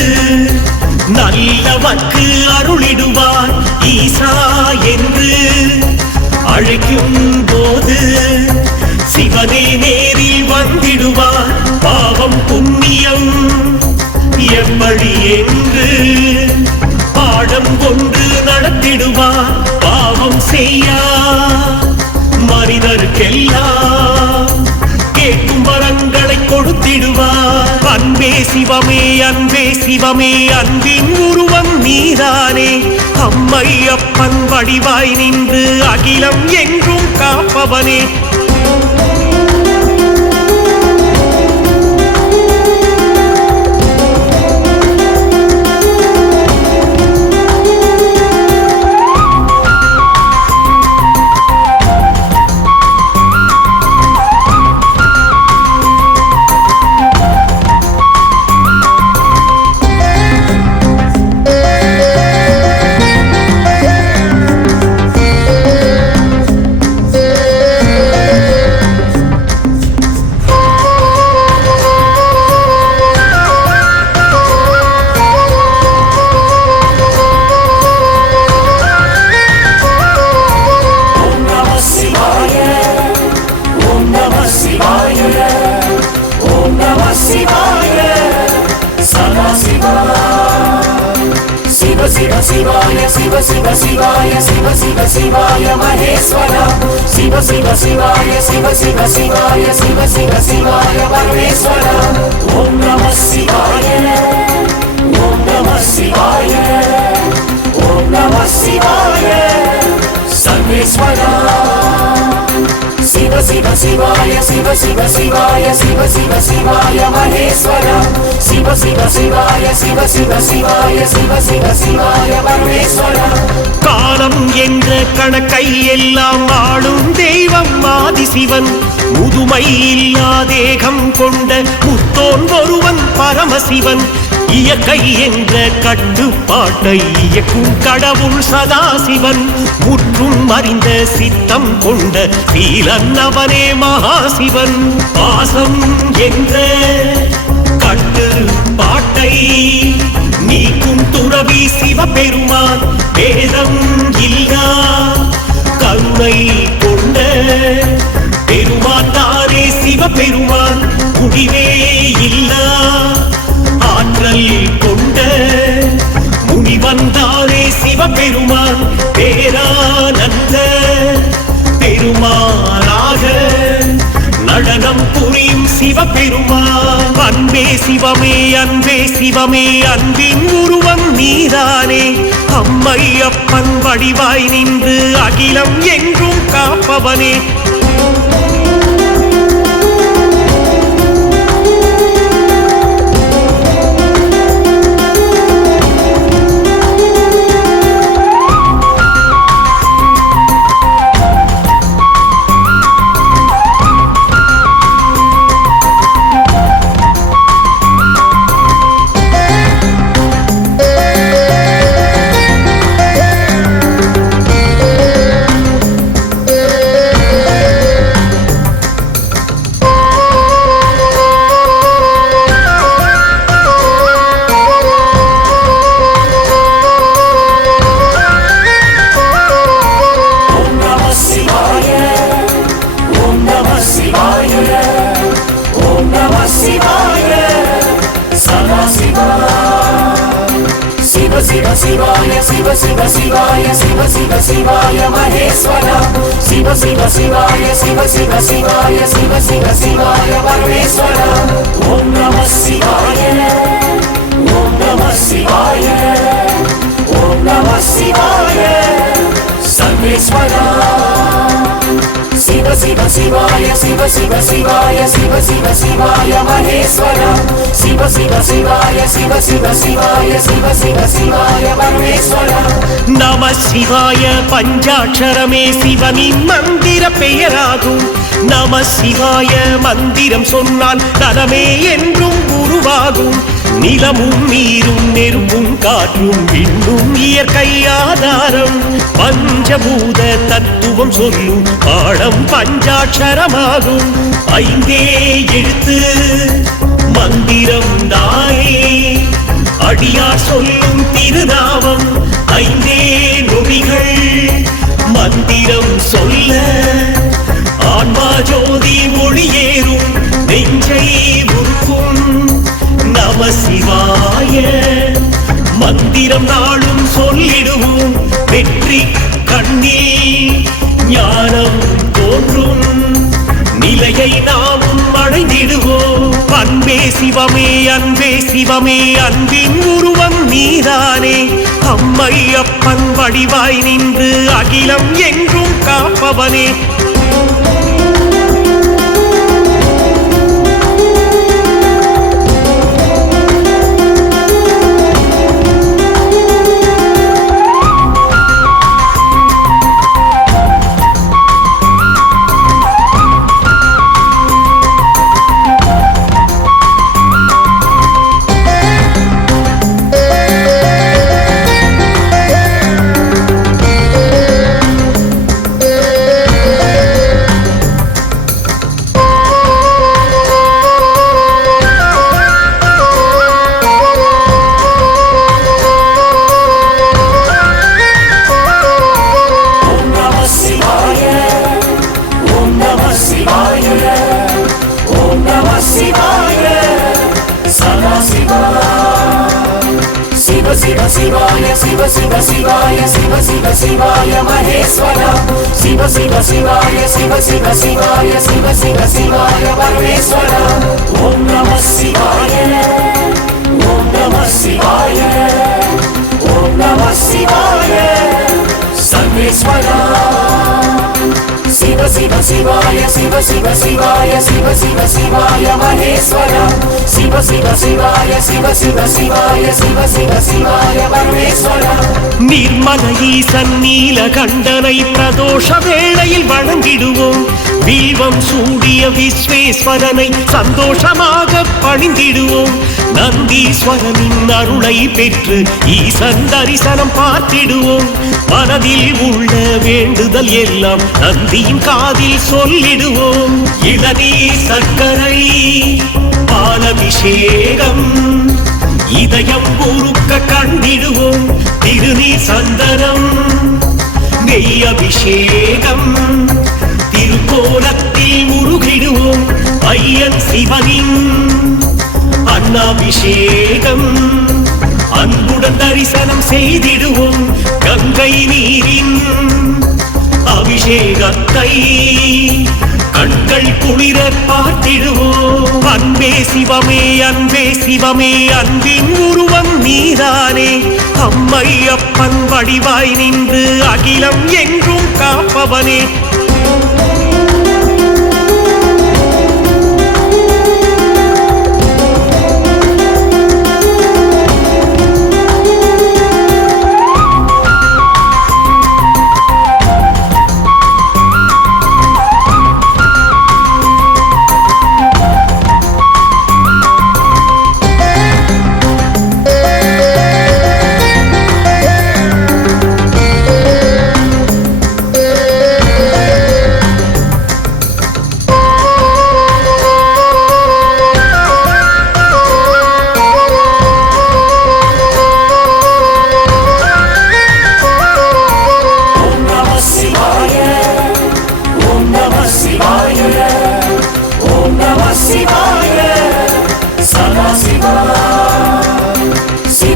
நல்லவர்க்கு அருளிடுவார். ஈசா என்று அழைக்கும் போது சிவனே நேரில் வந்திடுவார். பாவம் புண்ணியம் எப்படி என்று பாடம் கொண்டு நடத்திடுவார். பாவம் செய்யா சொல்லிடுவார். அன்பே சிவமே அன்பே சிவமே அன்பின் உருவம் நீதானே. அம்மையப்பன் வடிவாய் நின்று அகிலம் எங்கும் காப்பவனே. शिव शिवाय शिव शिव शिवाय शिव शिव शिवाय महेश्वरा. शिव शिव शिवाय शिव शिव शिवाय शिव शिव शिवाय परमेश्वरा. ओम नमः शिवाय ओम नमः शिवाय ओम नमः शिवाय सर्वेश्वरा. शिव शिव शिवाय शिव शिव शिवाय शिव शिव शिवाय महेश्वरा. शिव शिव शिवाय शिव शिव शिवाय शिव शिव शिवाय परमेश्वरा. காலம் என்ற கணக்கை எல்லாம் ஆளும் தெய்வம் ஆதிசிவன். முதுமை இல்லா தேகம் கொண்ட முத்தோன் ஒருவன் பரமசிவன். இயற்கை என்ற கட்டுப்பாட்டை இயக்கும் கடவுள் சதாசிவன். முற்றும் அறிந்த சித்தம் கொண்ட சீலன் அவனே மகாசிவன். பாசம் என்ற கட்டுப்பாட்டை நீக்கும் துறவி சிவபெருமான். வேதம் இல்லா கருணை கொண்ட பெருமான் தானே சிவபெருமான். முடிவே இல்லா ஆற்றல் கொண்ட முனிவந்தானே சிவபெருமான். பேரானந்த பெருமானாக நடனம் புரியும் சிவபெருமான். அன்பே சிவமே அன்பே சிவமே அன்பின் உருவம் நீதானே. அம்மையப்பன் வடிவாய் நின்று அகிலம் எங்கும் காப்பவனே. शिव शिवाय शिव शिव शिवाय शिव शिव शिवाय महेश्वरा. शिव शिव शिवाय शिव शिव शिवाय शिव शिव शिवाय परमेश्वरा. ओम नमः शिवाय ओम नमः शिवाय ओम नमः शिवाय सर्वेश्वरा. शिव शिव शिवाय शिव शिव शिवाय शिव शिव शिवाय महेश्वरा. शिव शिव शिवाय शिव शिव शिवाय शिव शिव शिवाय परमेश्वरा. நம சிவாய பஞ்சாட்சரமே சிவனின் மந்திர பெயராகும். நம சிவாய மந்திரம் சொன்னால் நலமே என்றும் உருவாகும். நிலமும் நீரும் நெருப்பும் காற்றும் விண்ணும் இயற்கை ஆதாரம். பஞ்சபூத தத்துவம் சொல்லும் பாடம் பஞ்சாட்சரமாகும். ஐந்தே எழுத்து மந்திரம் தானே அடியார் சொல்லும் திருநாமம். ஐந்தே நொடிகள் மந்திரம் சொல்ல ஆன்மா ஜோதி ஒளியேறும் நெஞ்சை உருக்கும். நம சிவாய மந்திரம் நாளும் சொல்லிடுவோம். வெற்றி கண்ணில் ஞானம் தோன்றும் நிலையை நாமும் அடைந்திடுவோம். அன்பே சிவமே அன்பே சிவமே அன்பின் உருவம் நீதானே அம்மை அப்பன் வடிவாய் நின்று அகிலம் என்றும் காப்பவனே Siva Sivaya Siva Siva Sivaya Siva Siva Sivaya Maheswara Siva Siva Sivaya Siva Siva Sivaya Siva Siva Sivaya Parmeshwara Om Namah Shivaya Om Namah Shivaya Om Namah Shivaya Sarveshwara Siva Siva Sivaya Siva Siva Sivaya Siva Siva Sivaya Maheswara Siva Siva Sivaya Siva Siva Sivaya Siva Siva Sivaya Parmeshwara நிர்மல ஈசன் நீலகண்டனை பிரதோஷ வேளையில் வணங்கிடுவோம் வில்வம் சூடிய விஸ்வேஸ்வரனை சந்தோஷமாக பணிந்திடுவோம் நந்தீஸ்வரனின் அருளை பெற்று ஈசன் தரிசனம் பார்த்திடுவோம் மனதில் உள்ள வேண்டுதல் எல்லாம் நந்தியின் காதில் சொல்லிடுவோம் இளநீர் சர்க்கரை பாலபிஷேகம் இதயம் உருக்க கண்டிடுவோம் திருநீர் சந்தனம் நெய் அபிஷேகம் திருக்கோலத்தில் உருகிடுவோம் ஐயன் சிவனின் அன்னாபிஷேகம் அன்புடன் தரிசனம் செய்திடுவோம் கங்கை நீரின் அபிஷேகத்தை கண்கள் குளிர பார்த்திடுவோம் அன்பே சிவமே அன்பே சிவமே அன்பின் உருவம் நீதானே அம்மை அப்பன் வடிவாய் நின்று அகிலம் என்றும் காப்பவனே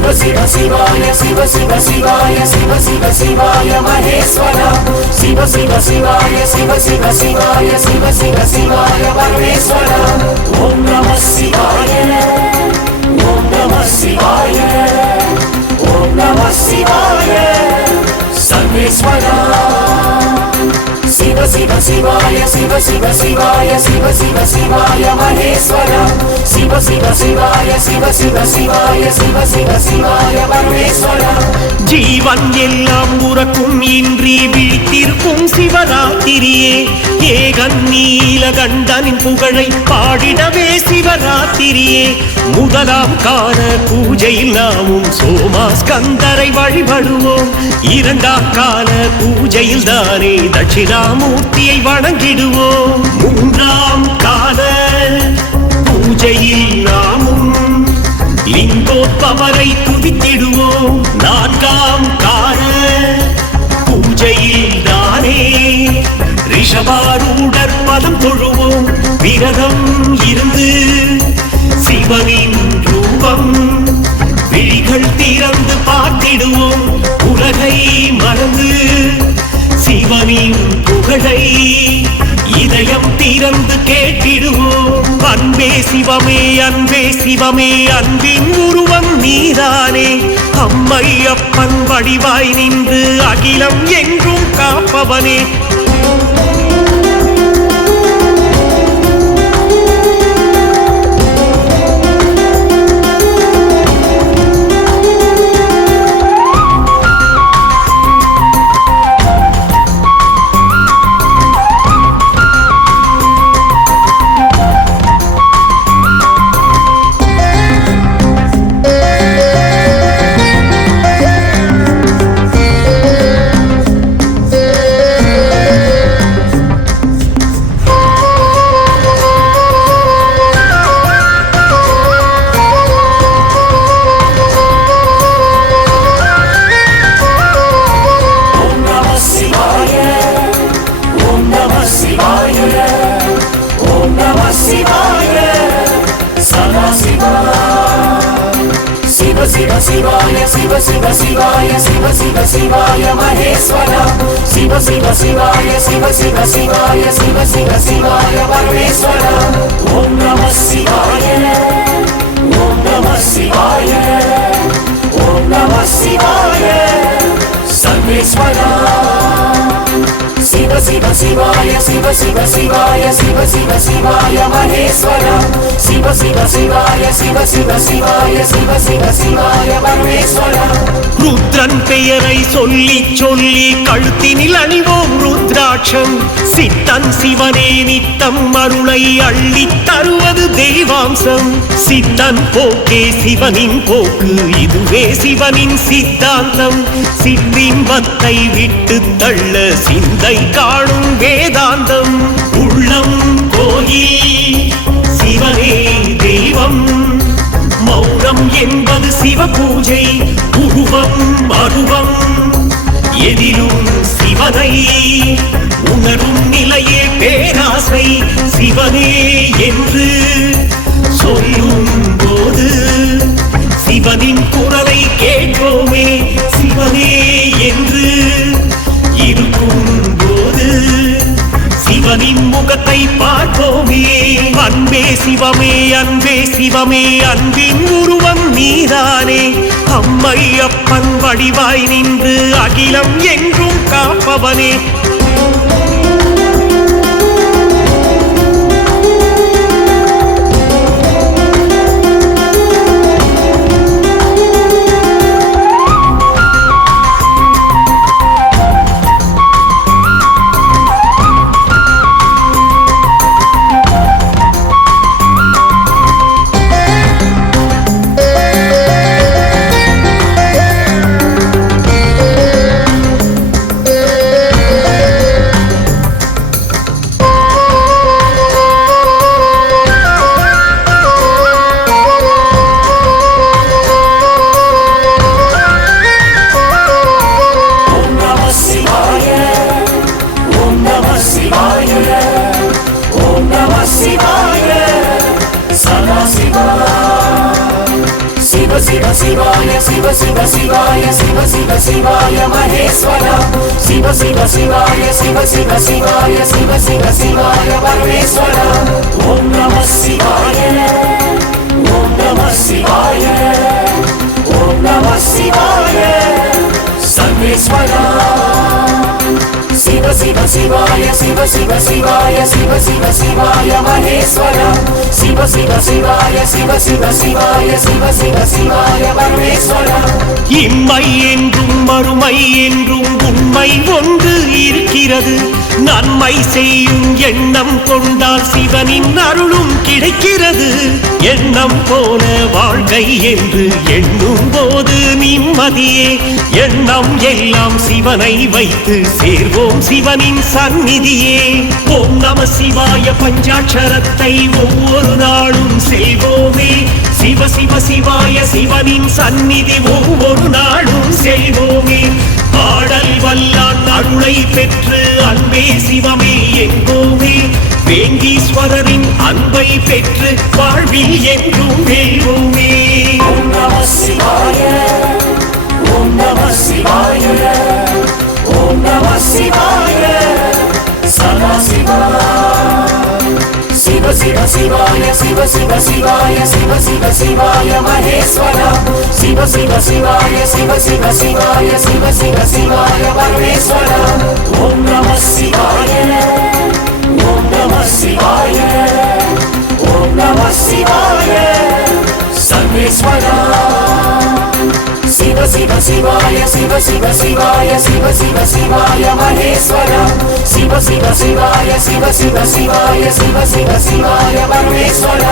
Siva Sivaya Siva Siva Sivaya Siva Siva Sivaya Maheswara Siva Siva Sivaya Siva Siva Sivaya Siva Siva Sivaya Parmeshwara Om Namah Shivaya Om Namah Shivaya Om Namah Shivaya Sarveshwara Siva Siva Sivaya Siva Siva Sivaya Siva Siva Sivaya Maheswara Siva Siva Sivaya Siva Siva Sivaya Siva Siva Sivaya Parmeshwara ஜீவன் எல்லாம் உறக்கும் இன்றி விழித்திருக்கும் சிவராத்திரியே ஏகன் நீலகண்டனின் புகழை பாடிடவே சிவராத்திரியே முதலாம் கால பூஜையில் நாமும் சோமாஸ்கந்தரை வழிபடுவோம் இரண்டாம் கால பூஜையில் தானே தட்சிணாமூர்த்தியை வணங்கிடுவோம் மூன்றாம் கால பூஜையில் நாமும் லிங்கோத்பவரை துதித்திடுவோம் நான்காம் கால பூஜையில் தானே ரிஷபாரூடர் பதம் தொழுவோம் விரதம் இருந்து சிவனின் ரூபம் விழிகள் திறந்து பார்த்திடுவோம் உலகை மறந்து சிவனின் புகழை இதயம் திறந்து கேட்டிடுவோம் அன்பே சிவமே அன்பே சிவமே அன்பின் உருவம் நீதானே அம்மை அப்பன் வடிவாய் நின்று அகிலம் எங்கும் காப்பவனே Siva Sivaya Siva Siva Sivaya Siva Siva Sivaya Maheswara Siva Siva Sivaya Siva Siva Sivaya Siva Siva Sivaya Parmeshwara Om Namah Shivaya Om Namah Shivaya Om Namah Shivaya Sarveshwara Siva Siva Sivaya Siva Siva Sivaya Siva Siva Sivaya Maheswara Siva Siva Sivaya Siva Siva Sivaya Siva Siva Sivaya Parmeshwara Rudran பெயரை சொல்லி சொல்லி கழுத்தினில் அணிவோம் ருத்ராட்சம் சித்தன் சிவனே நித்தம் அருளை அள்ளி தருவது தெய்வாம்சம் சித்தன் போக்கே சிவனின் போக்கு இதுவே சிவனின் சித்தாந்தம் சிற்றின்பத்தை விட்டு தள்ள சிந்தை காணும் வேதாந்தம் உள்ளம் கோயில் சிவனே தெய்வம் மௌனம் என்பது சிவ பூஜை உருவம் அருவம் எதிலும் சிவனை உணரும் நிலையே பேராசை சிவனே என்று சொல்லும் போது சிவனின் குரலை கேட்போமே சிவனே என்று இருக்கும் போது சிவனின் முகத்தை பார்ப்போமே அன்பே சிவமே அன்பே சிவமே அன்பின் உருவம் நீதானே அம்மை அப்பன் வடிவாய் நின்று அகிலம் எங்கும் காப்பவனே Siva Sivaya Siva Siva Sivaya Siva Siva Sivaya Maheswara Siva Siva Sivaya Siva Siva Sivaya Siva Siva Sivaya Parmeshwara Om Namah Shivaya Om Namah Shivaya Om Namah Shivaya Sarveshwara Siva Siva Sivaya Siva Siva Sivaya Siva Siva Sivaya Maheswara Siva Siva Sivaya Siva Siva Sivaya Siva Siva Sivaya Parmeshwara இம்மை என்றும் மறுமை என்றும் உண்மை ஒன்று இருக்கிறது நன்மை செய்யும் எண்ணம் கொண்டால் சிவனின் அருளும் கிடைக்கிறது எண்ணம் போல வாழ்க்கை என்று எண்ணும் போது நிம்மதியே எண்ணம் எல்லாம் சிவனை வைத்து சேர்வோம் சிவனின் சந்நிதியே ஓம் நம சிவாய பஞ்சாட்சரத்தை ஒவ்வொரு நாளும் செய்வோமே சிவ சிவ சிவாய சிவனின் சந்நிதி ஒவ்வொரு நாளும் செய்வோமே பாடல் வல்லான் அருளை பெற்று அன்பே சிவமே எங்கோமே வேங்கீஸ்வரரின் அன்பை பெற்று வாழ்வில் என்றும் வெல்வோமே Om Namah Shivaya Om Namah Shivaya Om Namah Shivaya Sada Siva Siva Siva शिवाय शिव शिव शिवाय शिव शिव शिवाय महेश्वर शिव शिव शिवाय शिव शिव शिवाय शिव शिव शिवाय परमेश्वर ओम नमः शिवाय ओम नमः शिवाय ओम नमः शिवाय सर्वेश्वर शिव शिव शिवाय शिव शिव शिवाय शिव शिव शिवाय महेश्वर शिव शिव शिवाय शिव शिव शिवाय शिव शिव शिवाय परमेश्वर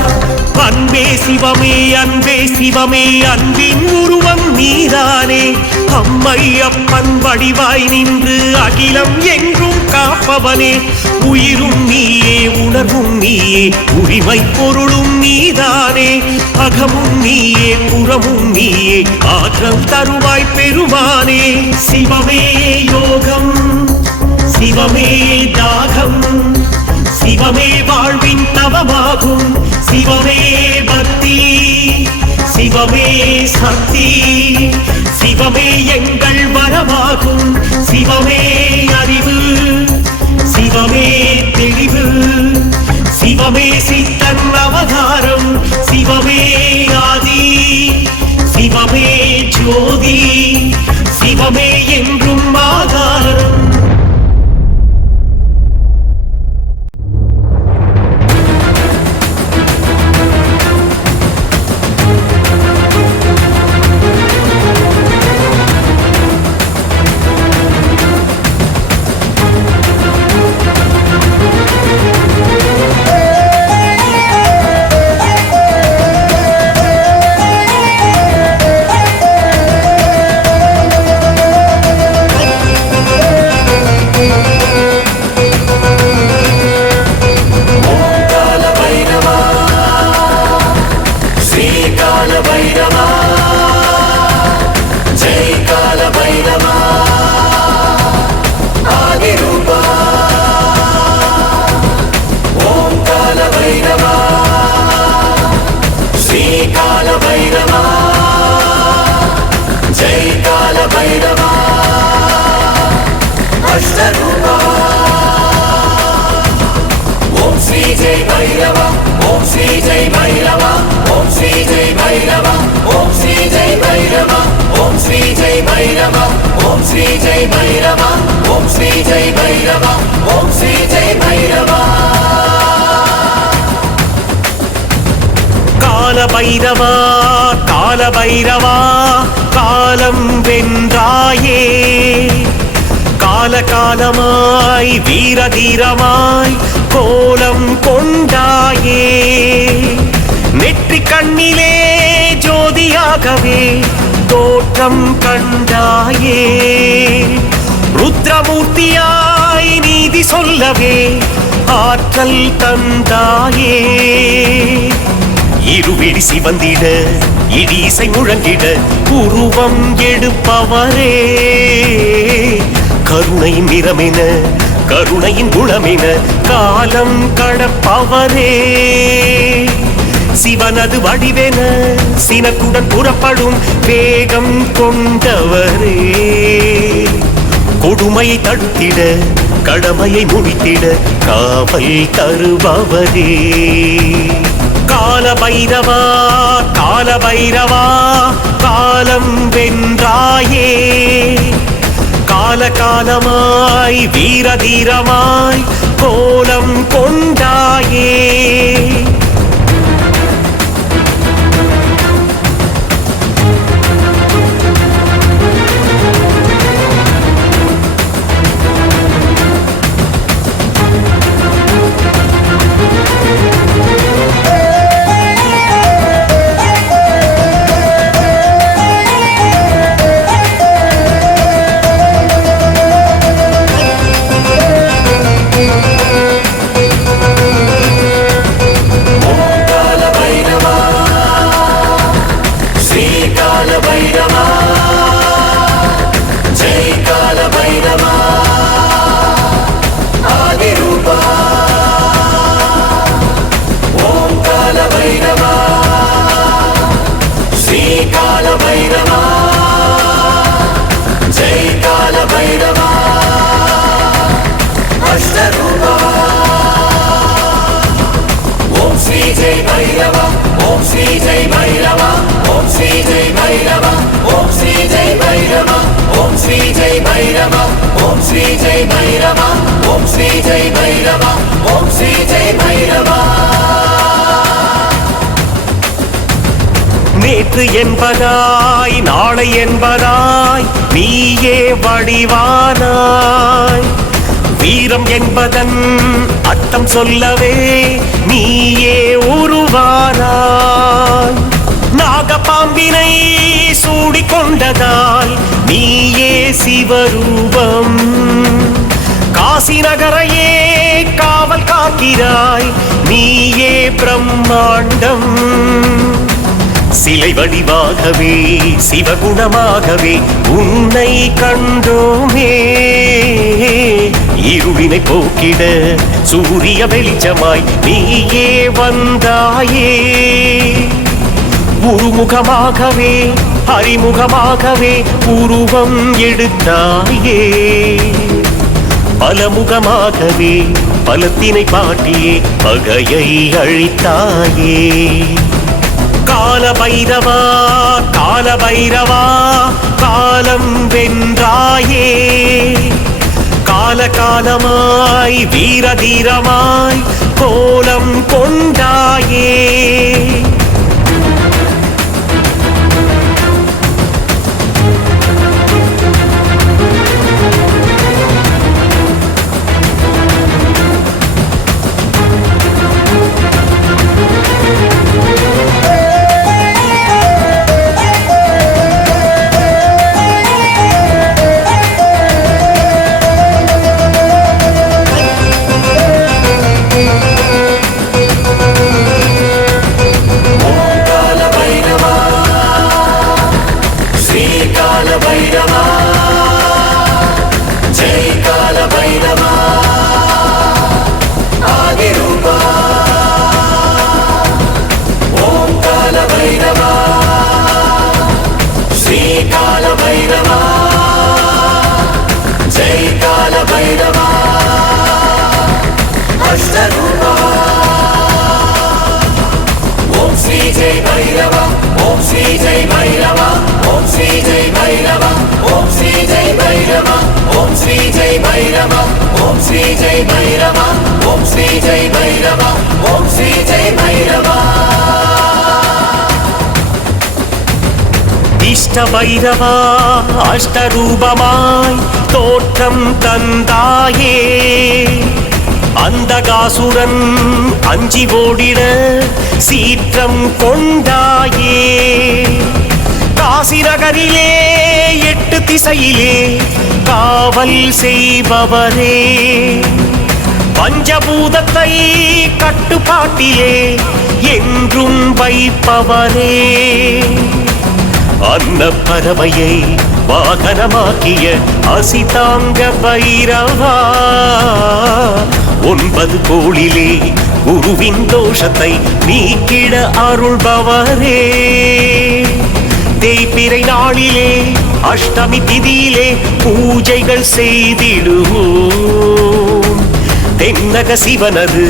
அன்பே சிவமே அன்பின் உருவம் நீதானே அம்மையப்பன் வடிவாய் நின்று அகிலம் எங்கும் காப்பவனே உயிரும் நீயே உணர்வும் நீயே உரிமை பொருளும் நீதானே அகமும் நீயே புறமும் நீயே ஆற்றல் தருவாய் பெருமானே சிவமே யோகம் சிவமே தாகம் சிவமே வாழ்வின் தவமாகும் சிவமே பக்தி சிவமே சக்தி சிவமே எங்கள் வரமாகும் சிவமே அறிவு சிவமே தெளிவு சிவமே சித்தன் அவதாரம் சிவமே ஆதி சிவமே ஜோதி சிவமே என்றும் ஆதாரம் பைரவா கால பைரவா காலம் வென்றாயே காலகாலமாய் வீரதீரமாய் கோலம் கொண்டாயே நெற்றி கண்ணிலே ஜோதியாகவே தோற்றம் கண்டாயே ருத்ரமூர்த்தியாய் நீதி சொல்லவே ஆற்றல் தந்தாயே இருவிழி சிவந்திட இடிசை முழங்கிட உருவம் எடுப்பவரே கருணையின் நிறமென கருணையின் குணமென காலம் கடப்பவரே சிவனது வடிவென சினக்குடன் புறப்படும் வேகம் கொண்டவரே கொடுமையை தடுத்திட கடமையை முடித்திட காவல் தருபவரே கால பைரவா காலம் வென்றாயே காலகாலமாய் வீரதீரமாய் கோலம் கொண்டாயே जय भैरवा ओम श्री जय भैरवा ओम श्री जय भैरवा ओम श्री जय भैरवा நேற்று என்பதாய் நாளை என்பதாய் நீயே வடிவானாய் வீரம் என்பதன் அர்த்தம் சொல்லவே நீயே உருவானாய் நாகப்பாம்பினை சூடிக்கொண்டதால் நீயே சிவரூபம் காசி நகரையே காவல் காக்கிறாய் நீயே பிரம்மாண்டம் சிலை வடிவாகவே சிவகுணமாகவே உன்னை கண்டோமே இருவினை போக்கிட சூரிய வெளிச்சமாய் நீயே வந்தாயே உருமுகமாகவே அறிமுகமாகவே உருவம் எடுத்தாயே பலமுகமாகவே பலத்தினை பாட்டியே பகையை அழித்தாயே கால பைரவா கால பைரவா காலம் வென்றாயே கால காலமாய் வீர தீரமாய் கோலம் கொண்டாயே ओम श्री जय भैरवा ओम श्री जय भैरवा ओम श्री जय भैरवा इष्ट भैरवा अष्टरूपमाय तोற்றம் தந்தாயே அந்தகாசுரன் அஞ்சி ஓடிட சீற்றம் கொண்டாயே காசி நகரிலே 8 திசையிலே காவல் செய்பவரே பஞ்சபூதத்தை கட்டுப்பாட்டிலே என்றும் வைப்பவரே அன்ன பறவையை வாகனமாக்கிய அசிதாங்க பைரவா 9 கோளிலே குருவின் தோஷத்தை நீக்கிட அருள்பவரே தேய்பிறை நாளிலே அஷ்டமி திதியிலே பூஜைகள் செய்திடுவோம் தென்னக சிவனது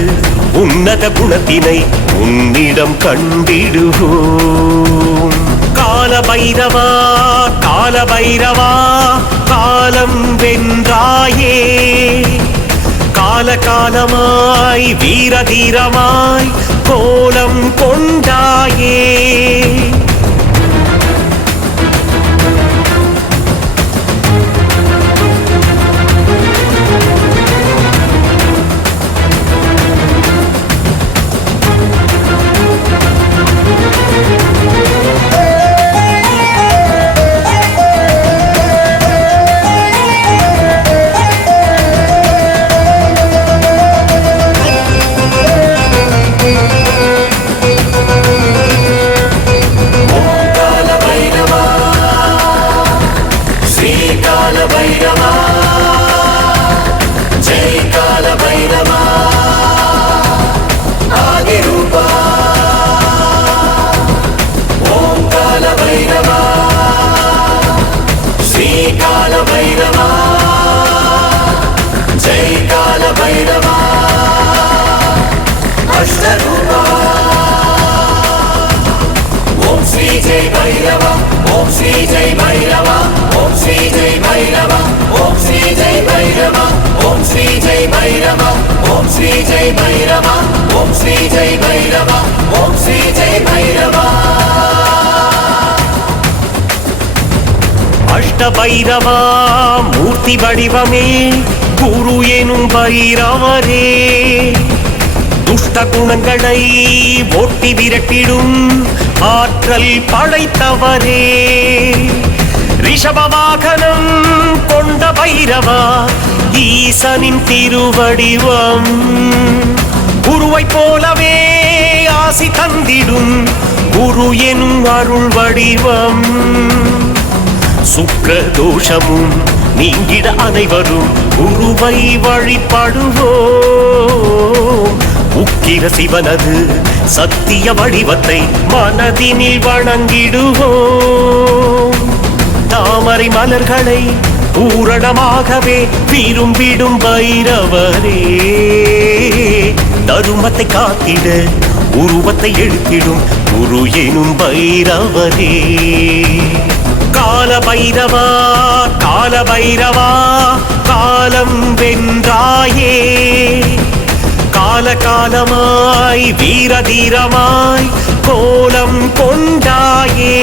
உன்னத குணத்தினை உன்னிடம் கண்டிடுவோம் கால பைரவா கால பைரவா காலம் வென்றாயே கால காலமாய் வீர தீரமாய் கோலம் கொண்டாயே ओम श्री जय भैरवा ओम श्री जय भैरवा ओम श्री जय भैरव ओम श्री जय भैरव ओम श्री जय भैरव ओम श्री जय भैरव ओम श्री जय भैरव ओम श्री जय भैरव அஷ்ட பைரவா மூர்த்தி வடிவமே குரு எனும் பைரவரே துஷ்ட குணங்களை ஓட்டி விரட்டிடும் ஆற்றல் படைத்தவரே ரிஷப வாகனம் கொண்ட பைரவா ஈசனின் திருவடிவம் குருவை போலவே ஆசி தந்திடும் குரு எனும் அருள் வடிவம் சுக்கிர தோஷமும் நீங்கிட அனைவரும் குருவை வழிபடுவோம் உக்கிர சிவனது சத்திய வடிவத்தை மனதினில் வணங்கிடுவோம் தாமரை மலர்களை பூரணமாகவே விரும்பிடும் பைரவரே தருமத்தை காத்திட உருவத்தை எழுத்திடும் குரு எனும் பைரவரே கால பைரவா கால பைரவா காலம் வென்றாயே கால காலமாய் வீர தீரமாய் கோலம் கொண்டாயே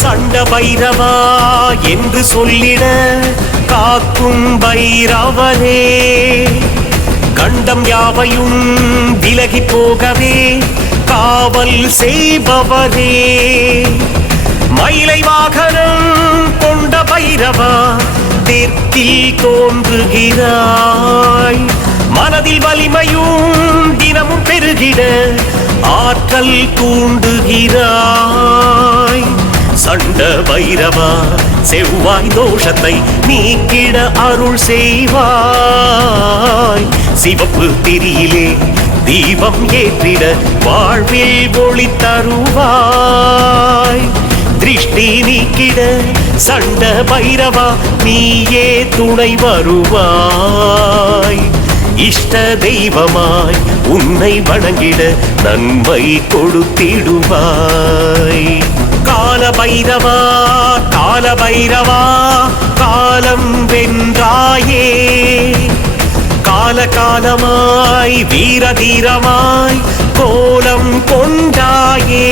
சண்ட பைரவா என்று சொல்லிட காக்கும் பைரவனே கண்டம் யாவையும் விலகி போகவே காவல் செய்பவரே மயிலை வாகனம் கொண்ட பைரவா தெற்கில் தோன்றுகிறாய் மனதில் வலிமையும் தினமும் பெருகிட ஆற்றல் தூண்டுகிறாய் சண்ட பைரவா செவ்வாய் தோஷத்தை நீக்கிட அருள் செய்வாய் சிவப்பு திரியிலே தீபம் ஏற்றிட வாழ்வில் ஒளி தருவாய் திருஷ்டி நீக்கிட சண்ட பைரவா நீயே துணை வருவாய் இஷ்ட தெய்வமாய் உன்னை வணங்கிட நன்மை கொடுத்திடுவாய் கால பைரவா கால பைரவா காலம் வென்றாயே கால காலமாய் வீர தீரமாய் கோலம் கொண்டாயே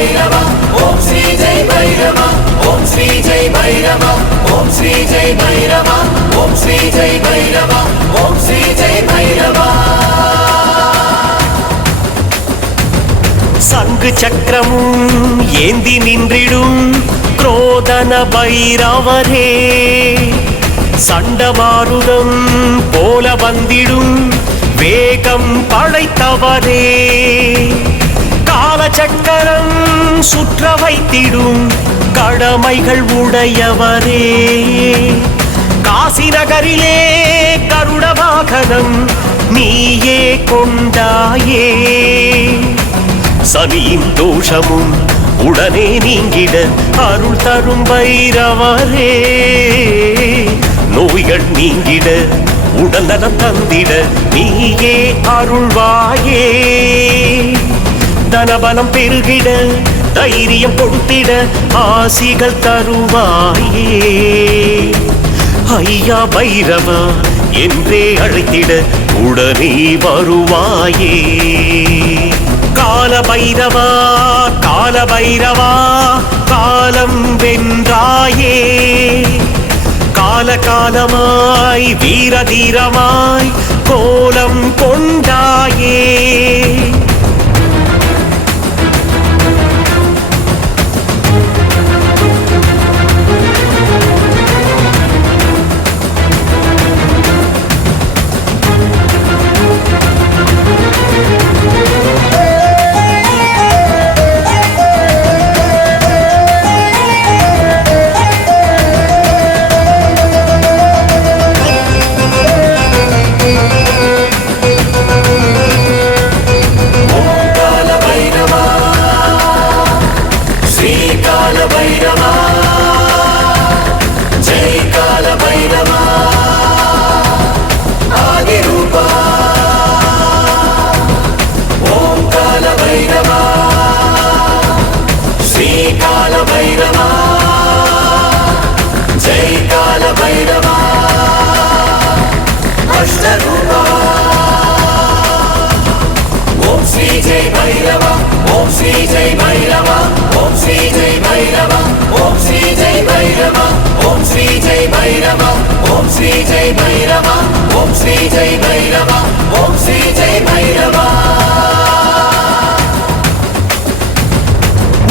भैरव ओम श्री जय भैरव ओम श्री जय भैरव ओम श्री जय भैरव ओम श्री जय भैरव ओम श्री जय भैरव சங்கு சக்கரமும் ஏந்தி நின்றிடும் குரோதன பைரவரே சண்டமாருதம் போல வந்திடும் வேகம் படைத்தவரே காலச்சக்கரம் சுற்ற வைத்திடும் கடமைகள் உடையவரே காசி நகரிலே கருட வாகனம் நீயே கொண்டாயே சனியின் தோஷமும் உடனே நீங்கிட அருள் தரும் பைரவரே நோய்கள் நீங்கிட உடல் நலம் தந்திட நீயே அருள்வாயே தனபலம் பெருகிட தைரியம் கொடுத்திட ஆசிகள் தருவாயே ஐயா பைரவா என்றே அழைத்திட உடனே வருவாயே கால பைரவா கால பைரவா காலம் வென்றாயே கால காலமாய் வீர தீரமாய் கோலம் கொண்டாயே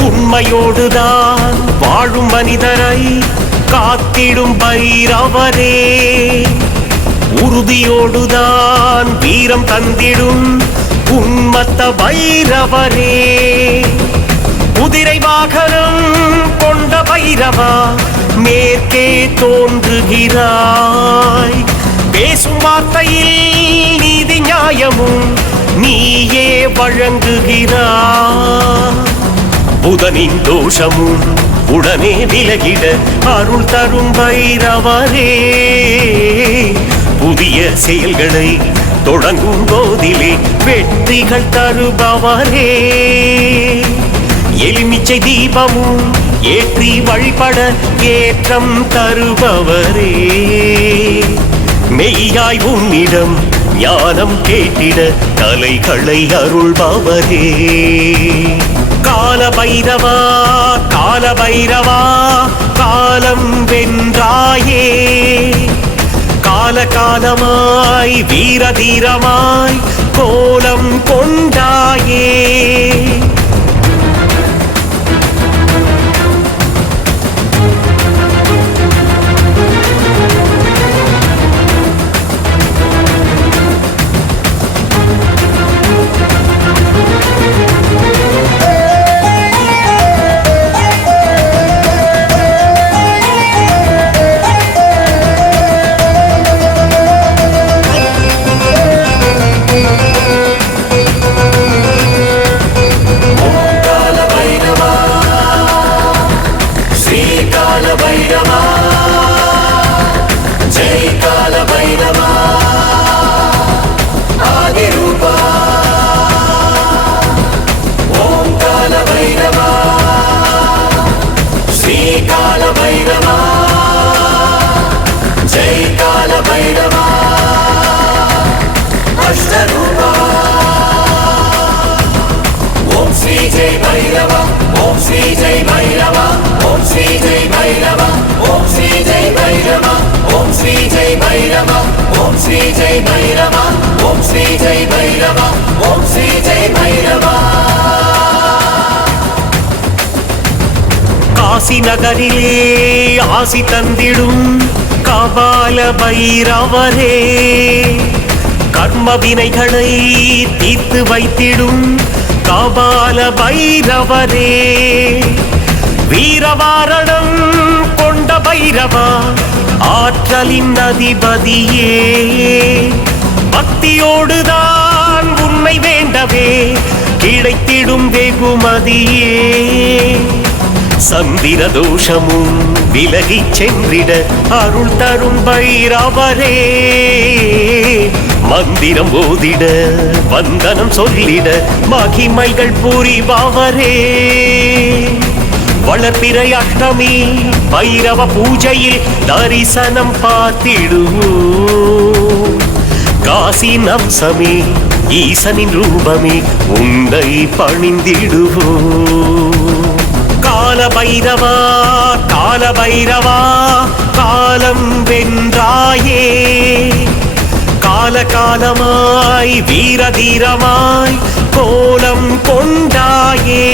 உண்மையோடுதான் வாழும் மனிதரை காத்திடும் பைரவரே உறுதியோடுதான் வீரம் தந்திடும் உன்மத்த பைரவரே குதிரை வாகனம் கொண்ட பைரவா மேற்கே தோன்றுகிறாய் பேசும் வார்த்தையில் நீதி நியாயமும் நீயே வழங்குகிறாய் புதனின் தோஷமும் உடனே விலகிட அருள் தரும் பைரவரே புதிய செயல்களை தொடங்கும் போதிலே வெற்றிகள் தருபவரே எலுமிச்சை தீபமும் ஏற்றி வழிபட ஏற்றம் தருபவரே மெய்யாய் உன்னிடம் ஞானம் கேட்டிட கலைகளை அருள்பவரே கால பைரவா கால பைரவா காலம் வென்றாயே கால காலமாய் வீர தீரமாய் கோலம் கொண்டாயே ஓம் ஸ்ரீ ஜெய் பைரவா ஓம் ஸ்ரீ ஜெய் பைரவா ஓம் ஸ்ரீ ஜெய் பைரவா ஓம் ஸ்ரீ ஜெய் பைரவா ஓம் ஸ்ரீ ஜெய் பைரவா ஓம் ஸ்ரீ ஜெய் பைரவா ஓம் ஸ்ரீ ஜெய் பைரவா. காசி நகரிலே ஆசி தந்திடும் கபால பைரவரே, கர்ம வினைகளை தீர்த்து வைத்திடும் கபால பைரவரே, வீரவாரணம் கொண்ட பைரவா ஆற்றலின் அதிபதியே, பக்தியோடுதான் உன்னை வேண்டவே கிடைத்திடும் வெகுமதியே, சந்திர தோஷமும் விலகிச் சென்றிட அருள் தரும் பைரவரே, மந்திரம் ஓதிட வந்தனம் சொல்லிட மகிமைகள் புரிபவரே, வளர்பிறை அஷ்டமி பைரவ பூஜையில் தரிசனம் பார்த்திடுவோம், காசி நம்சமே ஈசனின் ரூபமே உன்னை பணிந்திடுவோம். கால பைரவா கால பைரவா காலம் வென்றாயே, கால காலமாய் வீர தீரமாய் கோலம் கொண்டாயே,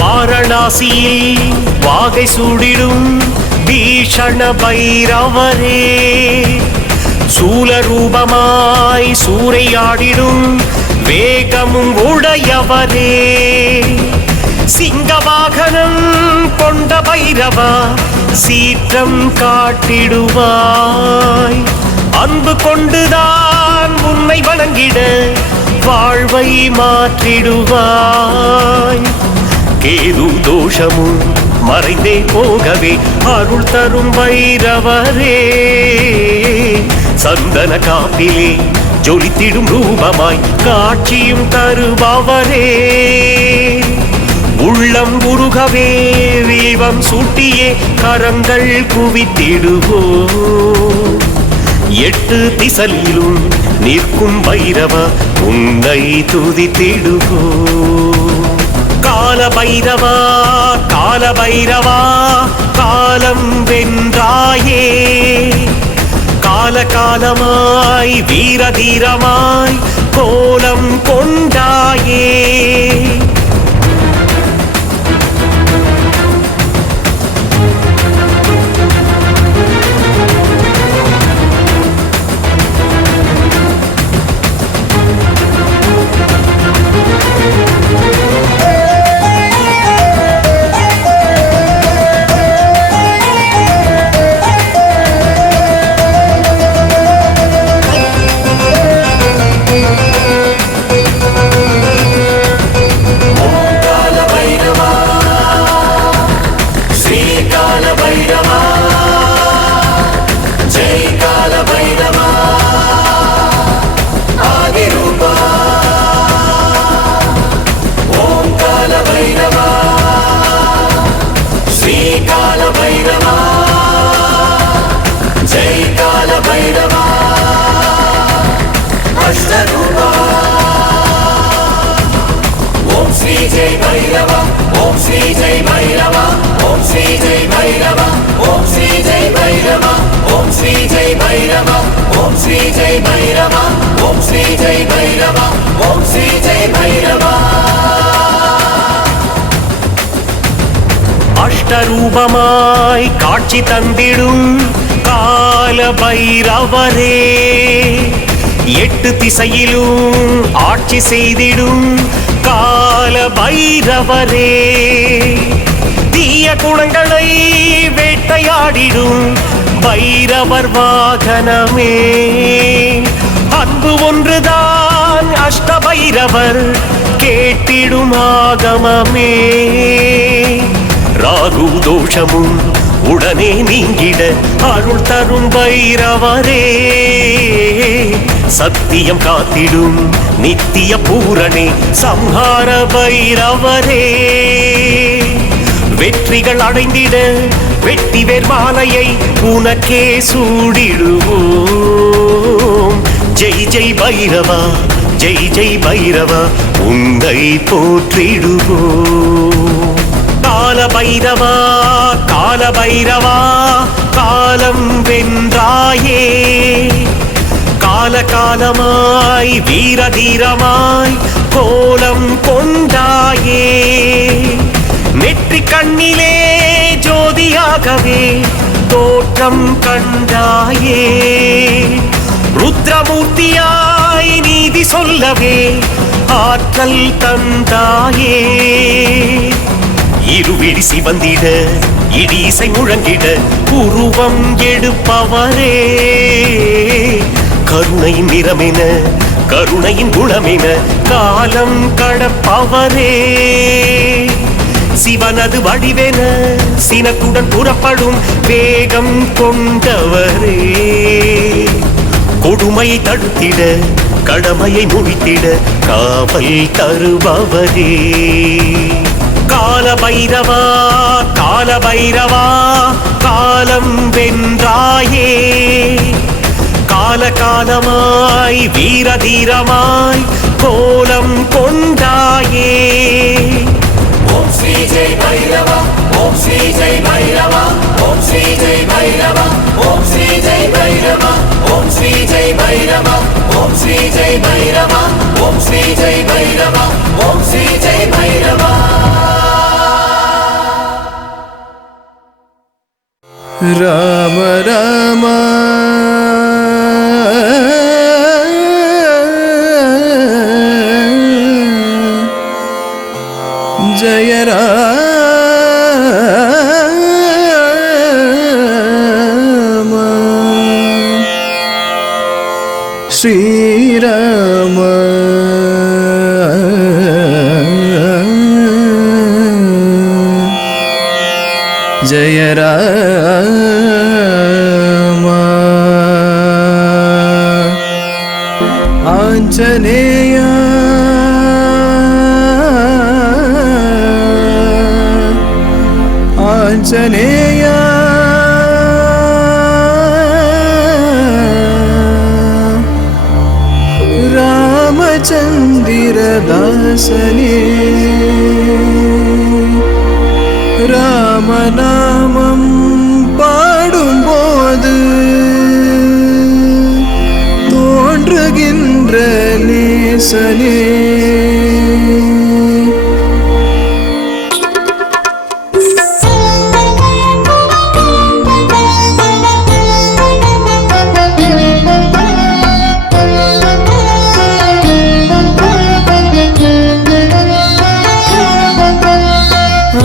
வாரணாசியில் வாகை சூடிடும் பீஷண பைரவரே, சூலரூபமாய் சூறையாடிடும் வேகமும் உடையவரே, சிங்கவாகனம் கொண்ட பைரவா சீற்றம் காட்டிடுவாய், அன்பு கொண்டுதான் உன்னை வணங்கிட வாழ்வை மாற்றிடுவாய், கேது தோஷமும் மறைந்தே போகவே அருள் தரும் பைரவரே, சந்தன காப்பிலே ஜொலித்திடும் ரூபமாய் காட்சியும் தருபவரே, உள்ளம் உருகவே வீவம் சூட்டியே கரங்கள் குவித்திடுவோம், எட்டு திசையிலும் நிற்கும் பைரவா உன்னை துதித்திடுவோம். கால பைரவா கால பைரவா காலம் வென்றாயே, கால காலமாய் வீர தீரமாய் கோலம் கொண்டாயே, பைரவா ஓம் ஸ்ரீ ஜெய் பைரவா ஓம் ஸ்ரீ ஜெய் பைரவா ஓம் ஸ்ரீ ஜெய் பைரவா ஓம் ஸ்ரீ ஜெய் பைரவா ஓம் ஸ்ரீ ஜெய் பைரவா ஓம் ஸ்ரீ ஜெய் பைரவா ஓம் ஸ்ரீ ஜெய் பைரவா அஷ்டரூபமாய் காட்சி தந்திடும் கால பைரவரே எட்டு திசையிலும் ஆட்சி செய்திடும் கால பைரவரே தீய குணங்களை வேட்டையாடிடும் பைரவர் வாகனமே அன்பு ஒன்றுதான் அஷ்ட பைரவர் கேட்டிடும் ஆகமமே ராகு தோஷமும் உடனே நீங்கிட அருள் தரும் பைரவரே சத்தியம் காத்திடும் நித்திய பூரணே சம்ஹார பைரவரே வெற்றிகள் அடைந்திட வெட்டிவேர் மாலையை உனக்கே சூடிடுவோம் ஜெய் ஜெய் பைரவா ஜெய் ஜெய் பைரவா உன்னை போற்றிடுவோம் கால பைரவா கால பைரவா காலம் வென்றாயே கால காலமாய் வீர தீரமாய் கோலம் கொண்டாயே நெற்றி கண்ணிலே ஜோதியாகவே தோற்றம் கண்டாயே ருத்ரமூர்த்தியாய் நீதி சொல்லவே ஆற்றல் தந்தாயே இருவிழி சிவந்திட இடிசை முழங்கிட உருவம் எடுப்பவரே கருணையின் நிறமென கருணையின் குணமென காலம் கடப்பவரே சிவனது வடிவென சினத்துடன் புறப்படும் வேகம் கொண்டவரே கொடுமையை தடுத்திட கடமையை முடித்திட காவல் தருபவரே கால பைரவா கால பைரவா காலம் வென்றாயே கால காலமாய் வீர தீரமாய் கோலம் கொண்டாயே ஓம் ஸ்ரீ ஜெய் பைரவா ஓம் ஸ்ரீ ஜெய் பைரவா ஓம் ஸ்ரீ ஜெய் பைரவா ஓம் ஸ்ரீ ஜெய் பைரவா ஓம் ஸ்ரீ ஜெய் பைரவா ஓம் ஸ்ரீ ஜெய் பைரவா ஓம் ஸ்ரீ ஜெய் பைரவா ஓம் ஸ்ரீ ஜெய் பைரவா ராம ராம ஜய ராம ஸ்ரீராம ஜய ராம ஆஞ்சநேய ஆஞ்சநேய ராமச்சந்திர தாசனே ராமநாமம் பாடும்போது தோன்றுகின்ற நேசனே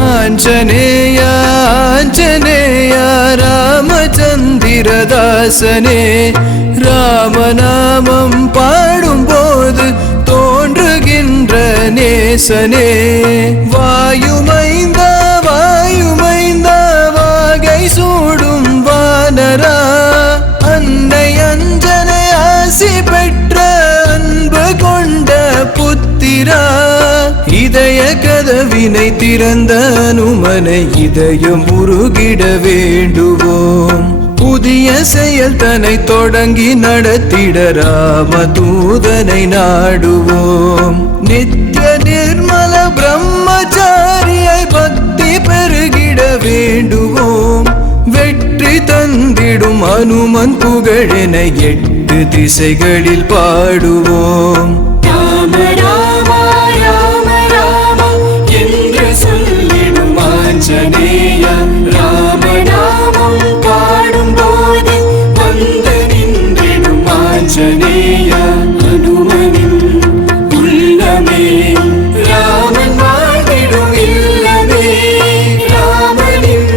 ஆஞ்சநேய ஆஞ்சநேய ராமச்சந்திரதாசனே ராமநாமம் பாடும்போது தோன்றுகின்ற நேசனே வாயுமைந்த வாயுமைந்த வாகை சூடும் வானரா அன்னை அஞ்சனை ஆசி பெற்ற அன்பு கொண்ட புத்திரா இதய கதவினை திறந்த அனுமனை இதயம் உருகிட வேண்டுவோம் புதிய செயல் தன்னை தொடங்கி நடத்திட ராமதூதனை நாடுவோம். நித்திய நிர்மல பிரம்மச்சாரியை பக்தி பெருகிட வேண்டுவோம். வெற்றி தந்திடும் அனுமன் புகழென 8 திசைகளில் பாடுவோம். ராம ராம ராம ராம என்று சொல்லிடும் ஆஞ்சநேயா, ராம நாமம் பாடும் போது வந்து நின்றிடும் ஆஞ்சநேயா. அனுமனின் உள்ளமே ராமன் வாழ்ந்திடும் இல்லமே, ராமனின்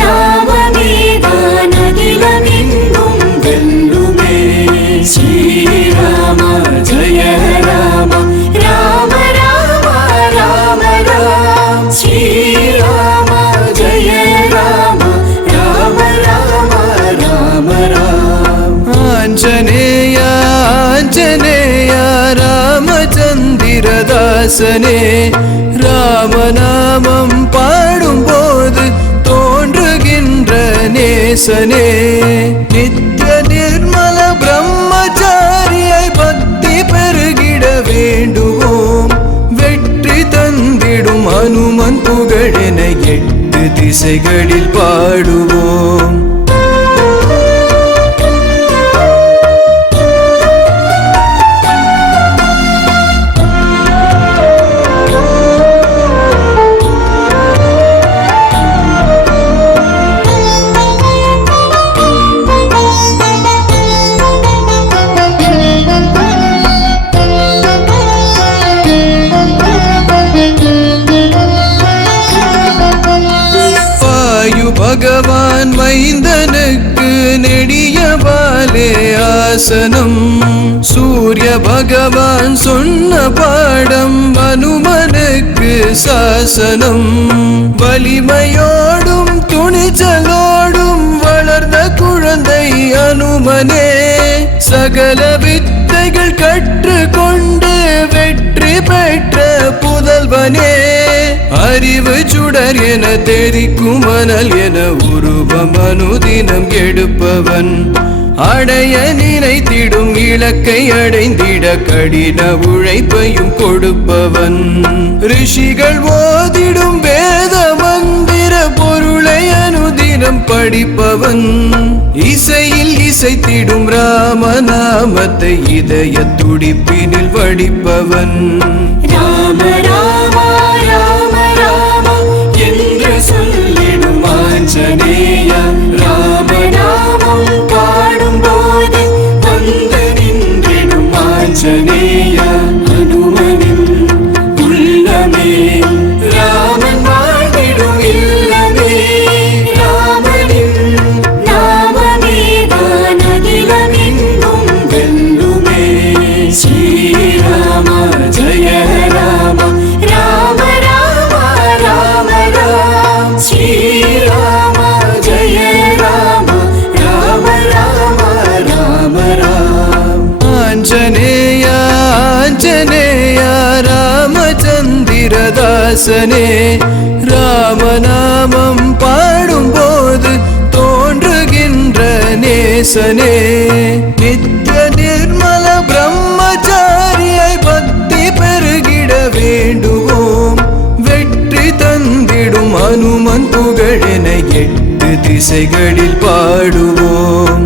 நாமமேதான் அகிலமெங்கும் வெல்லுமே. ஸ்ரீராம ஜெய ராம ராம ராம ராம ராம, ஸ்ரீராம ஜெய ராம ராம ராம ராம ராம. ஆஞ்சநேயா ஆஞ்சநேயா ராமச்சந்திரதாசனே, ராமநாமம் பாடும்போது தோன்றுகின்ற நேசனே. நித்திய நிர்மல பிரம்மச்சாரியை பக்தி பெருகிட வேண்டுவோம். வெற்றி தந்திடும் அனுமன் புகழென 8 திசைகளில் பாடுவோம். பகவான் மைந்தனுக்கு நெடிய பாலே ஆசனம். சூரிய பகவான் சொன்ன பாடம் அனுமனுக்கு சாசனம். வலிமையோடும் துணிச்சலோடும் வளர்ந்த குழந்தை அனுமனே, சகல வித்தைகள் கற்றுக்கொண்டு வெற்றி பெற்ற புதல்வனே. அறிவு சுடர் என தெரிக்கும் மணல் என உருவம் அனுதினம் எடுப்பவன். அடைய நினைத்திடும் இலக்கை அடைந்திட கடின உழைப்பையும் கொடுப்பவன். ரிஷிகள் ஓதிடும் வேத மந்திர பொருளை அனுதினம் படிப்பவன். இசையில் இசைத்திடும் ராமநாமத்தை இதய துடிப்பினில் வடிப்பவன். ராம ராம ராம ராம என்று சொல்லிடும் ஆஞ்சநேயா, ராம நாமம் பாடும் போது வந்து நின்றிடும் ஆஞ்சநேயா. அனுமனின் உள்ளமே ராமன் வாழ்ந்திடும் இல்லமே, ராமனின் நாமமேதான் அகிலமெங்கும் வெல்லுமே. ஸ்ரீராம ஜெய ராம ராம ராம ராம ராம, ஸ்ரீராம ஜெய ராம ராம ராம ராம ராம. ஆஞ்சநேயா ஆஞ்சநேயா ராமச்சந்திரதாசனே, ராமநாமம் பாடும்போது தோன்றுகின்ற நேசனே. நித்திய நிர்மல பிரம்மச்சாரியை பக்தி பெருகிட வேண்டுவோம். வெற்றி தந்திடும் அனுமன் புகழென 8 திசைகளில் பாடுவோம்.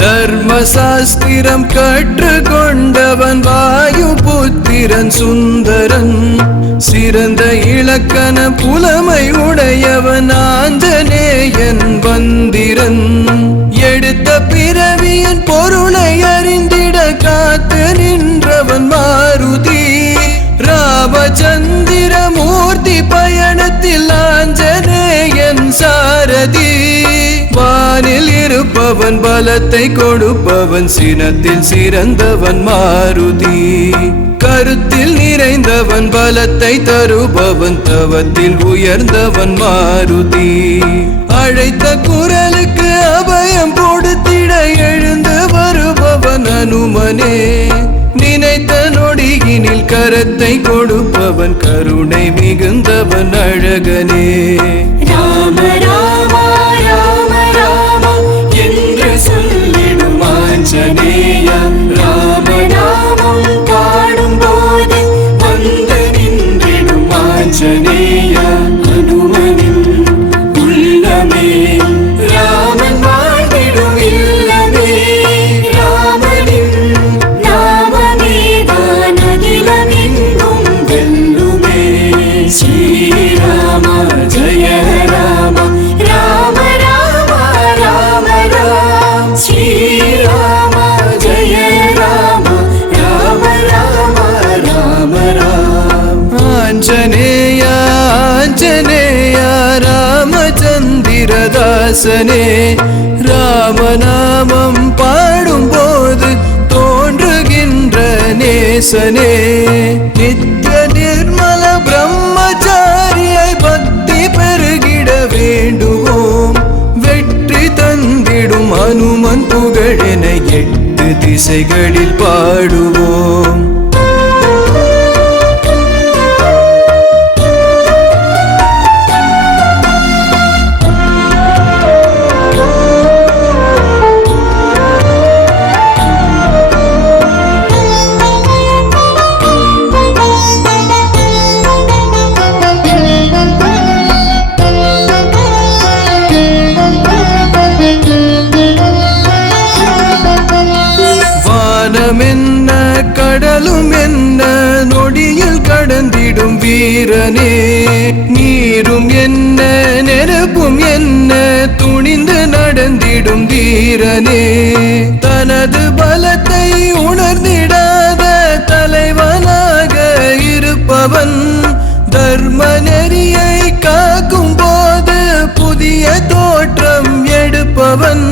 தர்மசாஸ்திரம் கற்றுக்கொண்டவன் வாயு புத்திரன் சுந்தரன். சிறந்த இலக்கண புலமை உடையவன் ஆஞ்சநேயன் வந்திரன். எடுத்த பிறவியின் பொருளை அறிந்திட காத்து நின்றவன் மாருதி. ராமச்சந்திரமூர்த்தி பயணத்தில் ஆஞ்சநேயன் சாரதி. வானில் இரு இருப்பவன் பலத்தை கொடுப்பவன் சினத்தில் சிறந்தவன் மாருதி கருத்தில் நிறைந்தவன் பலத்தை தருபவன் தவத்தில் உயர்ந்தவன் மாருதி அழைத்த குரலுக்கு அபயம் கொடுத்திட எழுந்து வருபவன் அனுமனே நினைத்த நொடியினில் கரத்தை கொடுப்பவன் கருணை மிகுந்தவன் அழகனே ராம ராம ராம ராம என்று சொல்லிடும் ஆஞ்சநேயா ராம நாமம் பாடும்போது வந்து நின்றிடும் ஆஞ்சநேயா அனுமனின் உள்ளமே ராமன் வாழ்ந்திடும் இல்லமே ராமனின் நாமமேதான் அகிலமெங்கும் வெல்லுமே ஸ்ரீராம ஜெய ராம ராம ராம ராம ராம ஸ்ரீராம ஜெய ராம ராம ராம ராம ராம ஆஞ்சநேயா ஆஞ்சநேயா ராமச்சந்திரதாசனே ராமநாமம் பாடும்போது தோன்றுகின்ற நேசனே நித்ய நிர்மல பிரம்மச்சாரியை பக்தி பெருகிட வேண்டுவோம் வெற்றி தந்திடும் அனுமன் புகழென 8 திசைகளில் பாடுவோம் வானமென்ன கடலும் என்ன நொடியில் கடந்திடும் வீரனே நீரும் என்ன நெருப்பும் என்ன துணிந்து நடந்திடும் வீரனே தனது பலத்தை உணர்ந்திடாத தலைவனாக இருப்பவன் தர்ம நெறியை காக்கும் போது புதிய தோற்றம் எடுப்பவன்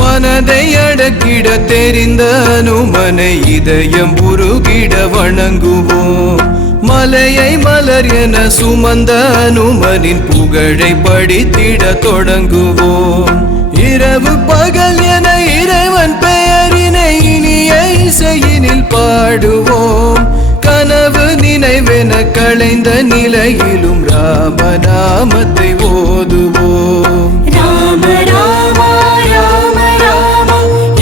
மனதை அடக்கிட தெரிந்த அனுமனை இதயம் உருகிட வணங்குவோம் மலையை மலர் என சுமந்த அனுமனின் புகழை படித்திட தொடங்குவோம் இரவு பகல் என இறைவன் பெயரினை இனிய இசையினில் பாடுவோம் கனவு நினைவென களைந்த நிலையிலும் ராமநாமத்தை ஓதுவோம் ராம ராம ராம ராம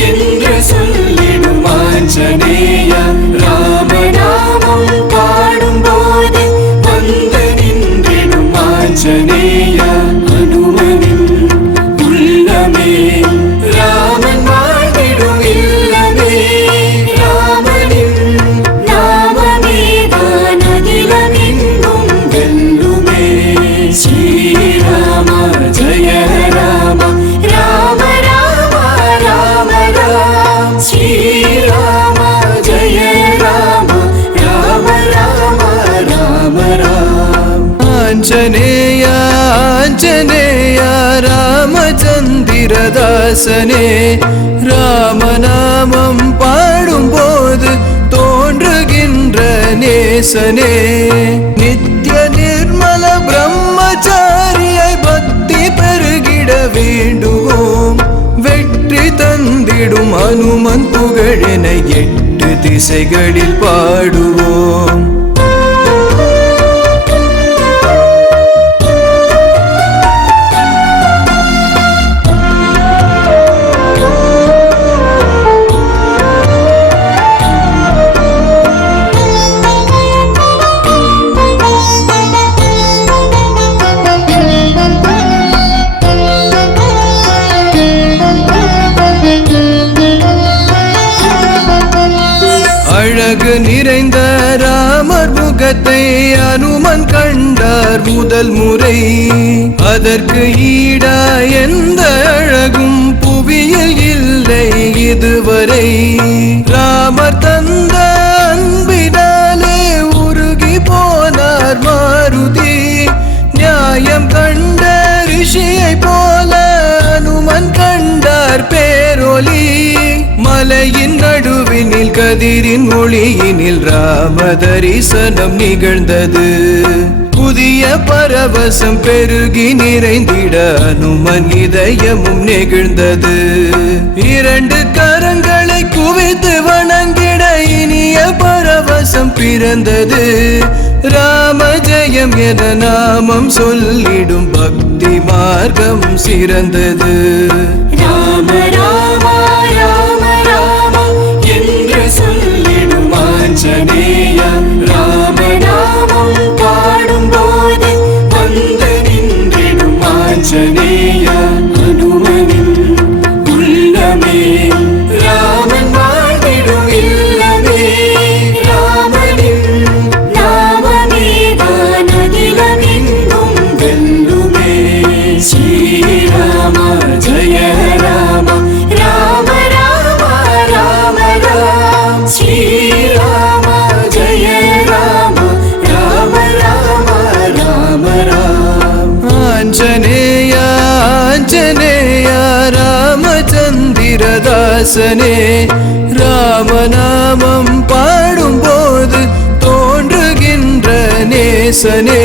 என்று சொல்லிடும் ஆஞ்சநேயா ராம நாமம் பாடும்போது வந்து நின்றிடும் ஆஞ்சநேயா அனுமனின் உள்ளமே ராமன் வாழ்ந்திடும் இல்லமே ராமனின் நாமமேதான் அகிலமெங்கும் வெல்லுமே ஸ்ரீராம ஜெய ராம ராம ராம ராம ராம ஸ்ரீராம ஜெய ராம ராம ராம ராம ராம ஆஞ்சநேயா ஆஞ்சநேயா ராமச்சந்திரதாசனே ராமநாமம் பாடும்போது தோன்றுகின்ற நேசனே நித்ய நிர்மல பிரம்மச்சாரியை பக்தி பெருகிட வேண்டுவோம் வெற்றி தந்திடும் அனுமன் புகழென 8 திசைகளில் பாடுவோம் அழகு நிறைந்த ராமர் முகத்தை அனுமன் கண்டார் முதல் முறை அதற்கு ஈடா எந்த அழகும் புவியில் இல்லை இதுவரை ராமர் தந்த அன்பினாலே உருகி போனார் மாருதி நியாயம் கண்ட ரிஷியை போல அனுமன் கண்டார் கதிரின் ஒளியினில் ராம தரிசனம் நிகழ்ந்தது. புதிய பரவசம் பெருகி நிறைந்திட அனுமன் இதயமும் நெகிழ்ந்தது. இரண்டு கரங்களை குவித்து வணங்கிட இனிய பரவசம் பிறந்தது. ராம ஜெயம் என நாமம் சொல்லிடும் பக்தி மார்க்கம் சிறந்தது. ராம ராம ராம ராம என்று சொல்லிடும் ஆஞ்சநேயா, ராம நாமம் பாடும் போது வந்து நின்றிடும் ஆஞ்சநேயா. அனுமனின் உள்ளமே ராமன் வாழ்ந்திடும் இல்லமே, ராமனின் நாமமேதான் அகிலமெங்கும் வெல்லுமே. ஸ்ரீராம ஜெய ராம ராம ராம ராம ராம, ஸ்ரீராம ஜெய ராம ராம ராம ராம ராம. ஆஞ்சநேயா ஆஞ்சநேயா ராமச்சந்திரதாசனே, ராமநாமம் பாடும்போது தோன்றுகின்ற நேசனே.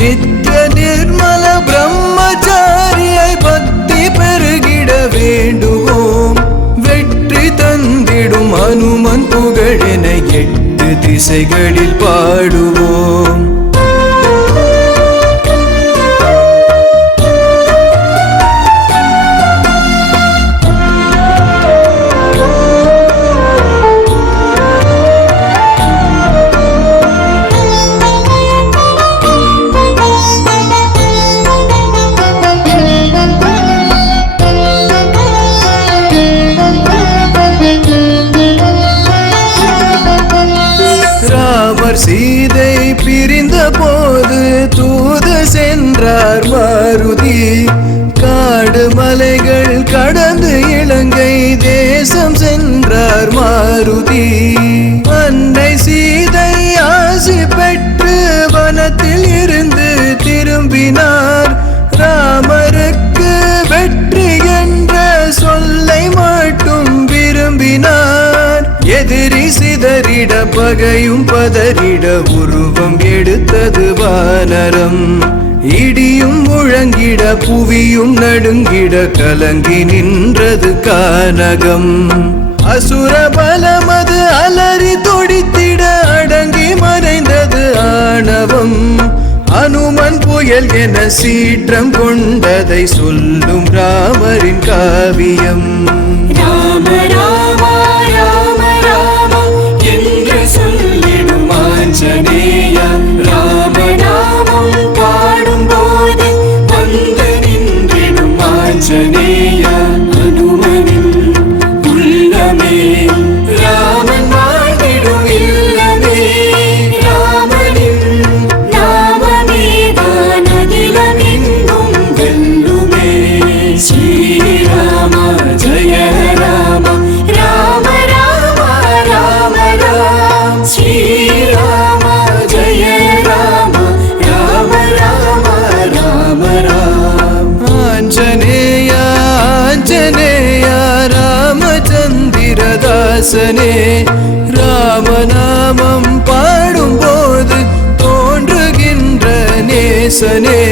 நித்ய நிர்மல பிரம்மச்சாரியை பக்தி பெருகிட வேண்டுவோம். வெற்றி தந்திடும் அனுமன் புகழென 8 திசைகளில் பாடுவோம். ராமர் சீதை பிரிந்த போது தூது சென்றார் மாருதி. காடு மலைகள் கடந்து இலங்கை தேசம் சென்றார் மாருதி. அன்னை சீதை ஆசி பெற்று வனத்தில் இருந்து திரும்பினார். ராமருக்கு வெற்றி என்ற சொல்லை மட்டும் விரும்பினார். எதிரி சிதறிட பகையும் பதறிட உருவம் எடுத்தது வானரம். இடியும் முழங்கிட புவியும் நடுங்கிட கலங்கி நின்றது கானகம். அசுர பலமது அலறி தொடித்திட அடங்கி மறைந்தது ஆணவம். அனுமன் புயல் என சீற்றம் கொண்டதை சொல்லும் ராமரின் காவியம். ராம ராம ராம ராம என்று சொல்லிடும் ஆஞ்சநேயா, ராம நாமம் பாடும் போது வந்து நின்றிடும் ஆஞ்சநேயா. அனுமனின் உள்ளமே ராமன் வாழ்ந்திடும் இல்லமே, ராமனின் நாமமேதான் அகிலமெங்கும் வெல்லுமே. ஸ்ரீராம ஜெய ராம ராம ராம ராம ராம, ஸ்ரீராம ஜெய ராம ராம ராம ராம ராம. ஆஞ்சநேயா ஆஞ்சநேயா ராமச்சந்திரதாசனே, ராமநாமம் பாடும்போது தோன்றுகின்ற நேசனே.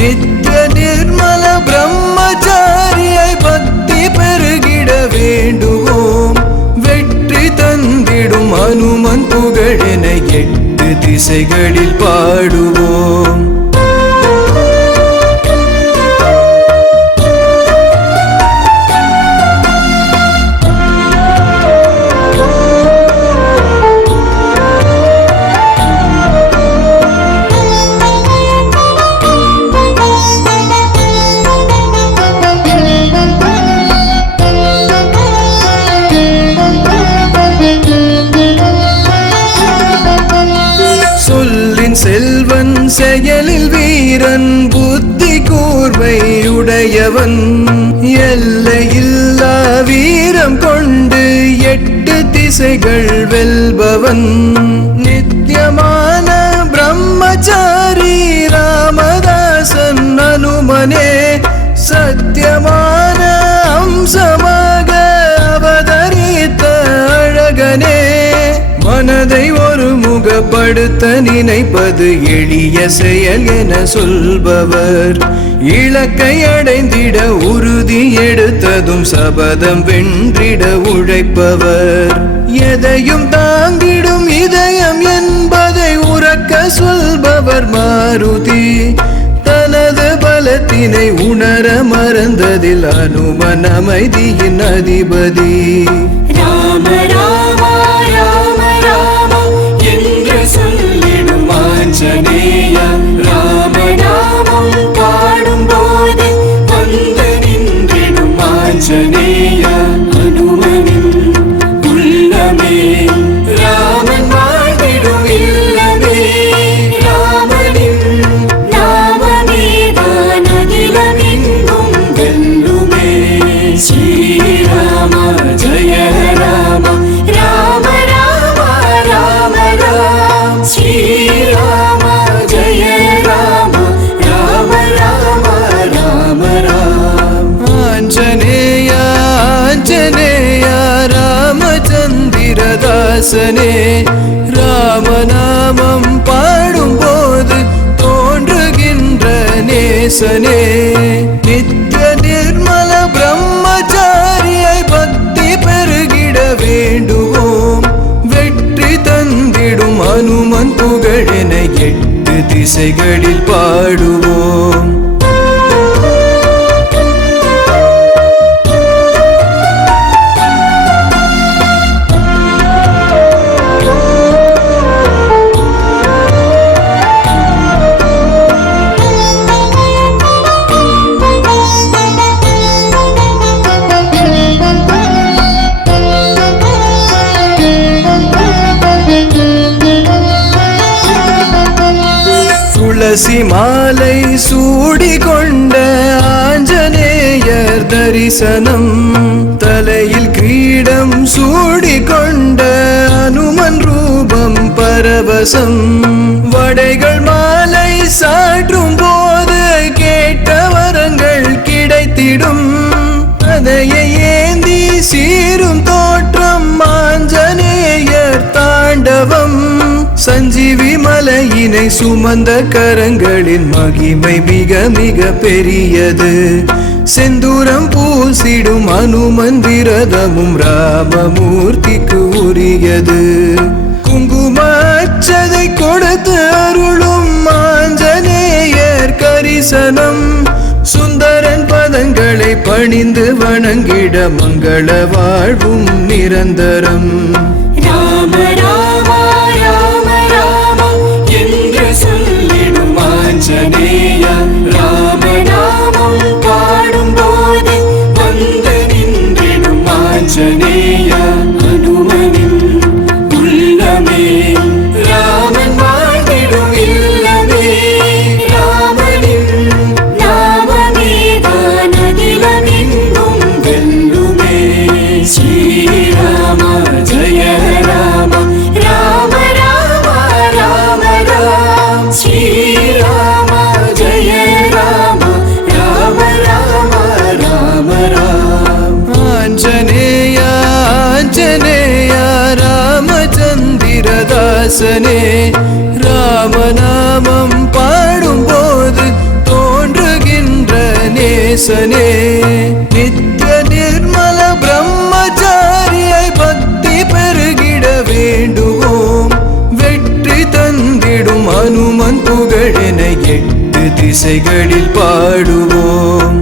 நித்ய நிர்மல பிரம்மச்சாரியை பக்தி பெருகிட வேண்டுவோம். வெற்றி தந்திடும் அனுமன் புகழென 8 திசைகளில் பாடுவோம். சொல்லின் செல்வன் செயலில் வீரன், புத்தி கூர்மை உடையவன். எல்லையில்லா வீரம் கொண்டு 8 திசைகள் வெல்பவன். நித்தியமான பிரம்மச்சாரி ராமதாசன் அனுமனே, சத்தியமான அம்சமாக அவதரித்த அழகனே. செயல்படுத்த நினைப்பது எளிய செயல் என சொல்பவர். இலக்கை அடைந்திட உறுதி எடுத்ததும் சபதம் வென்றிட உழைப்பவர். எதையும் தாங்கிடும் இதயம் என்பதை உறக்க சொல்பவர் மாருதி. தனது பலத்தினை உணர மறந்ததில் அனுமன் அமைதியின் அதிபதி. ராம ராம ராம ராம என்று சொல்லிடும் ஆஞ்சநேயா. ராம நாமம் பாடும் போது வந்து நின்றிடும் ஆஞ்சநேயா. அனுமனின் உள்ளமே ராமன் வாழ்ந்திடும் இல்லமே. ராமனின் நாமமேதான் அகிலமெங்கும் வெல்லுமே. ஸ்ரீராம ஜெய ராம ராம ராம ராம ராம. ஸ்ரீராம ஜெய ராம ராம ராம ராம ராம. ஆஞ்சநேயா ஆஞ்சநேயா ராமச்சந்திரதாசனே. ராமநாமம் பாடும் போது தோன்றுகின்ற நேசனே. நித்ய நிர்மல பிரம்மச்சாரியை பக்தி பெருகிட வேண்டுவோம். வெற்றி தந்திடும் அனுமன் புகழென 8 திசைகளில் பாடுவோம். துளசி மாலை சூடிக்கொண்ட ஆஞ்சநேயர் தரிசனம். தலையில் கிரீடம் சூடிக்கொண்ட அனுமன் ரூபம் பரவசம். வடைகள் மாலை சாற்றும் போது கேட்ட வரங்கள் கிடைத்திடும். அதையை ஏந்தி சீரும் தோற்றம் ஆஞ்சநேயர் தாண்டவம். சஞ்சீவி மலையினை சுமந்த கரங்களின் மகிமை மிக மிக பெரியது. செந்தூரம் பூசிடும் அனுமன் விரதமும் ராமமூர்த்திக்கு உரியது. குங்கும அச்சதை கொடுத்து அருளும் ஆஞ்சநேயர் கரிசனம். சுந்தரன் பதங்களை பணிந்து வணங்கிட மங்கள வாழ்வும் நிரந்தரம். ராம ராம ராம ராம என்று சொல்லிடும் ஆஞ்சநேயா. ராம நாமம் பாடும் போது வந்து நின்றிடும் ஆஞ்சநேயா. அனுமனின் உள்ளமே ராமன் வாழ்ந்திடும் இல்லமே. ராமனின் நாமமேதான் அகிலமெங்கும் வெல்லுமே. ஸ்ரீராம ஜெய ராம ராம ராம ராம ராம. ஸ்ரீராம ஜெய ராம ராம ராம ராம ராம. ஆஞ்சநேயா ஆஞ்சநேயா ராமச்சந்திரதாசனே. ராமநாமம் பாடும் போது தோன்றுகின்ற நேசனே. நித்ய நிர்மல பிரம்மச்சாரியை பக்தி பெருகிட வேண்டுவோம். வெற்றி தந்திடும் அனுமன் புகழென 8 திசைகளில் பாடுவோம்.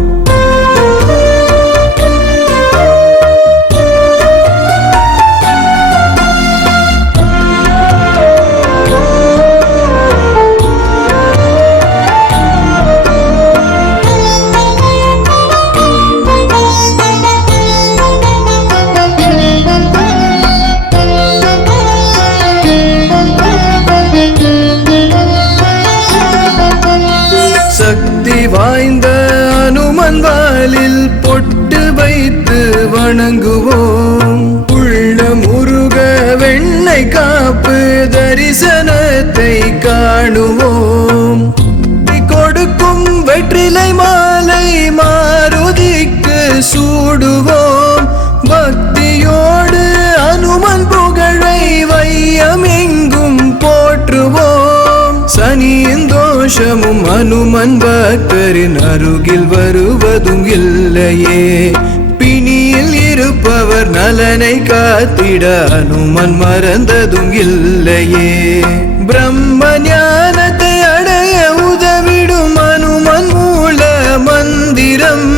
சக்தி வாய்ந்த அனுமன் வாளில் பொட்டு வைத்து வணங்குவோம். உள்ளம் உருக வெண்ணெய் காப்பு தரிசனத்தை காணுவோம். கொடுக்கும் வெற்றிலை மாலை மாருதிக்கு சூடுவோம். பக்தியோடு அனுமன் புகழை வையம் எங்கும் போற்று வாழ்வின் தோஷமும் அனுமன் பக்தரின் அருகில் வருவதும் இல்லையே. பிணியில் இருப்பவர் நலனை காத்திட அனுமன் மறந்ததும் இல்லையே. பிரம்ம ஞானத்தை அடைய உதவிடும் அனுமன் மூல மந்திரம்.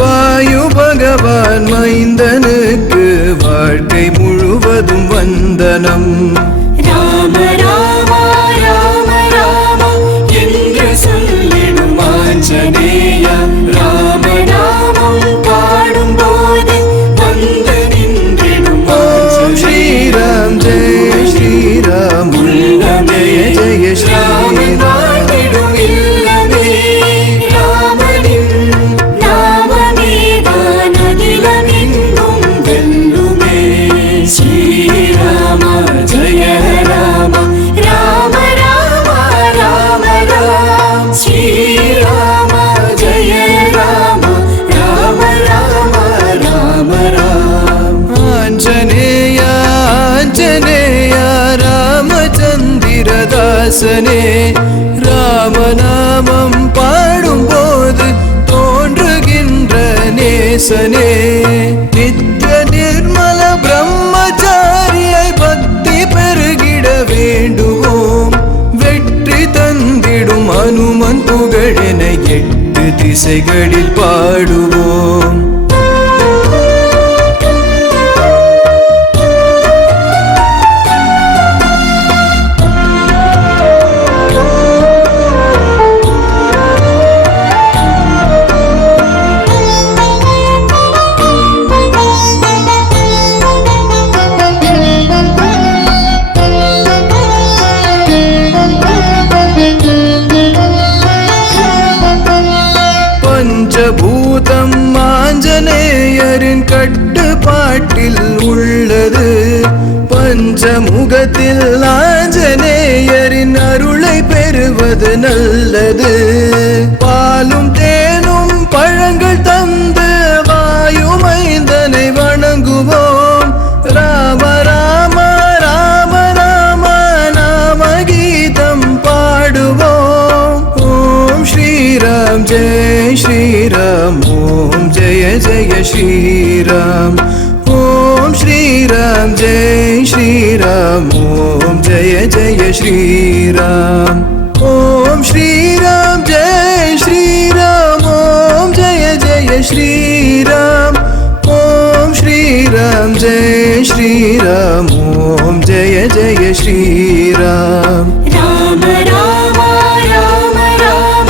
வாயு பகவான் மைந்தனுக்கு வாழ்க்கை முழுவதும் வந்தனம். ராம ராம ராம ராம என்று சொல்லிடும் ஆஞ்சநேயா. ராம நாமம் பாடும் போது வந்து நின்றிடும் ஸ்ரீராம் ஜெய ஸ்ரீராம் உள்ளமே ஜெய ஸ்ரீராம். இல்லமே ராமனின் நாமமேதான் அகிலமெங்கும் வெல்லுமே. ஸ்ரீராம ஜெய ராம ராம ராம ராம ராம. ஸ்ரீராம ஜெய ராம ராம ராம ராம ராம. ஆஞ்சநேயா ஆஞ்சநேயா ராமச்சந்திரதாசனே. ராமநாமம் பாடும்போது தோன்றுகின்ற நேசனே. நித்ய நிர்மல பிரம்மச்சாரியை பக்தி பெருகிட வேண்டுவோம். வெற்றி தந்திடும் அனுமன் புகழென 8 திசைகளில் பாடுவோம். பஞ்சபூதம் ஆஞ்சநேயரின் கட்டுப்பாட்டில் உள்ளது. பஞ்சமுகத்தில் ஆஞ்சநேயரின் அருளை பெறுவது நல்லது. பாலும் தேனும் பழங்கள் தந்து வாயுமைந்தனை வணங்குவோம். ராம ராம ராம ராம நாம கீதம் பாடுவோம். ஓம் ஸ்ரீராம் ஜெய ஸ்ரீராம் ஓம் ஜெய ஜெய ஸ்ரீராம். ஓம் ஸ்ரீராம் ஜெய ஸ்ரீராம் ஓம் ஜெய ஜெய ஸ்ரீராம். ஓம் ஸ்ரீராம் ஜெய ஸ்ரீராம் ஓம் ஜெய ஜெய ஸ்ரீராம். ஓம் ஸ்ரீராம் ஜெய ஸ்ரீராம் ஓம் ஜெய ஜெய ஸ்ரீராம். ராம ராம ராம ராம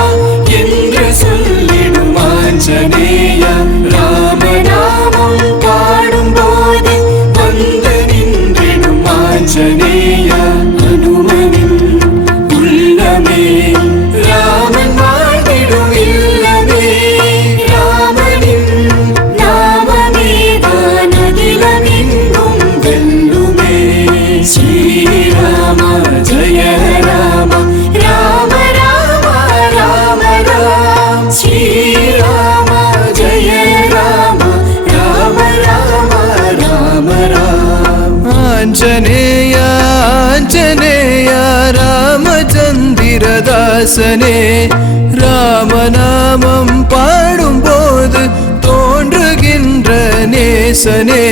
என்று சொல்லிடும் ஆஞ்சநேயா. ராம நாமம் பாடும் போது வந்து நின்றிடும் ஆஞ்சநேயா. அனுமனின் உள்ளமே ராமன் வாழ்ந்திடும் இல்லமே. ராமனின் நாமமேதான் அகிலமெங்கும் வெல்லுமே. ஸ்ரீராம ஜெய ராம ராம ராம ராம ராம. ஸ்ரீராம ஜெய ராம ராம ராம ராம ராம. ஆஞ்சநேயா ஆஞ்சநேயா ராமச்சந்திரதாசனே. ராமநாமம் பாடும்போது தோன்றுகின்ற நேசனே.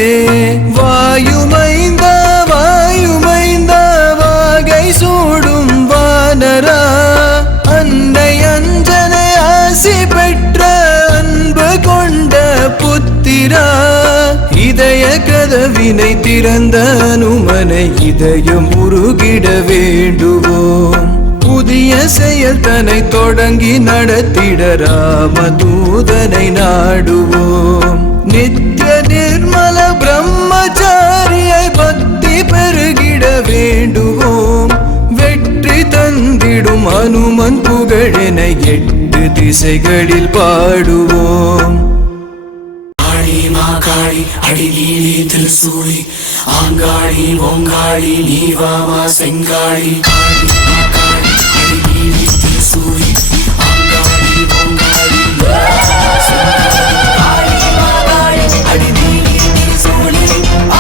வாயுமைந்த வாயுமைந்த வாகை சூடும் வானரா. அன்னை அஞ்சனை ஆசி பெற்ற அன்பு கொண்ட புத்திரா. இதய கதவினை திறந்த அனுமனை இதயம் உருகிட வேண்டுவோம். புதிய செயல் தன்னை தொடங்கி நடத்திட ராமதூதனை நாடுவோம். நித்ய நிர்மல பிரம்மச்சாரியை பக்தி பெருகிட வேண்டுவோம். வெற்றி தந்திடும் அனுமன் புகழென 8 திசைகளில் பாடுவோம். காளி மாகாளி அடிநீலி திருசூலி ஆங்காளி ஓங்காளி நீவாமா செங்காளி. காளி மாகாளி அடிநீலி திருசூலி ஆங்காளி ஓங்காளி நீவாமா செங்காளி. காளி மாகாளி அடிநீலி திருசூலி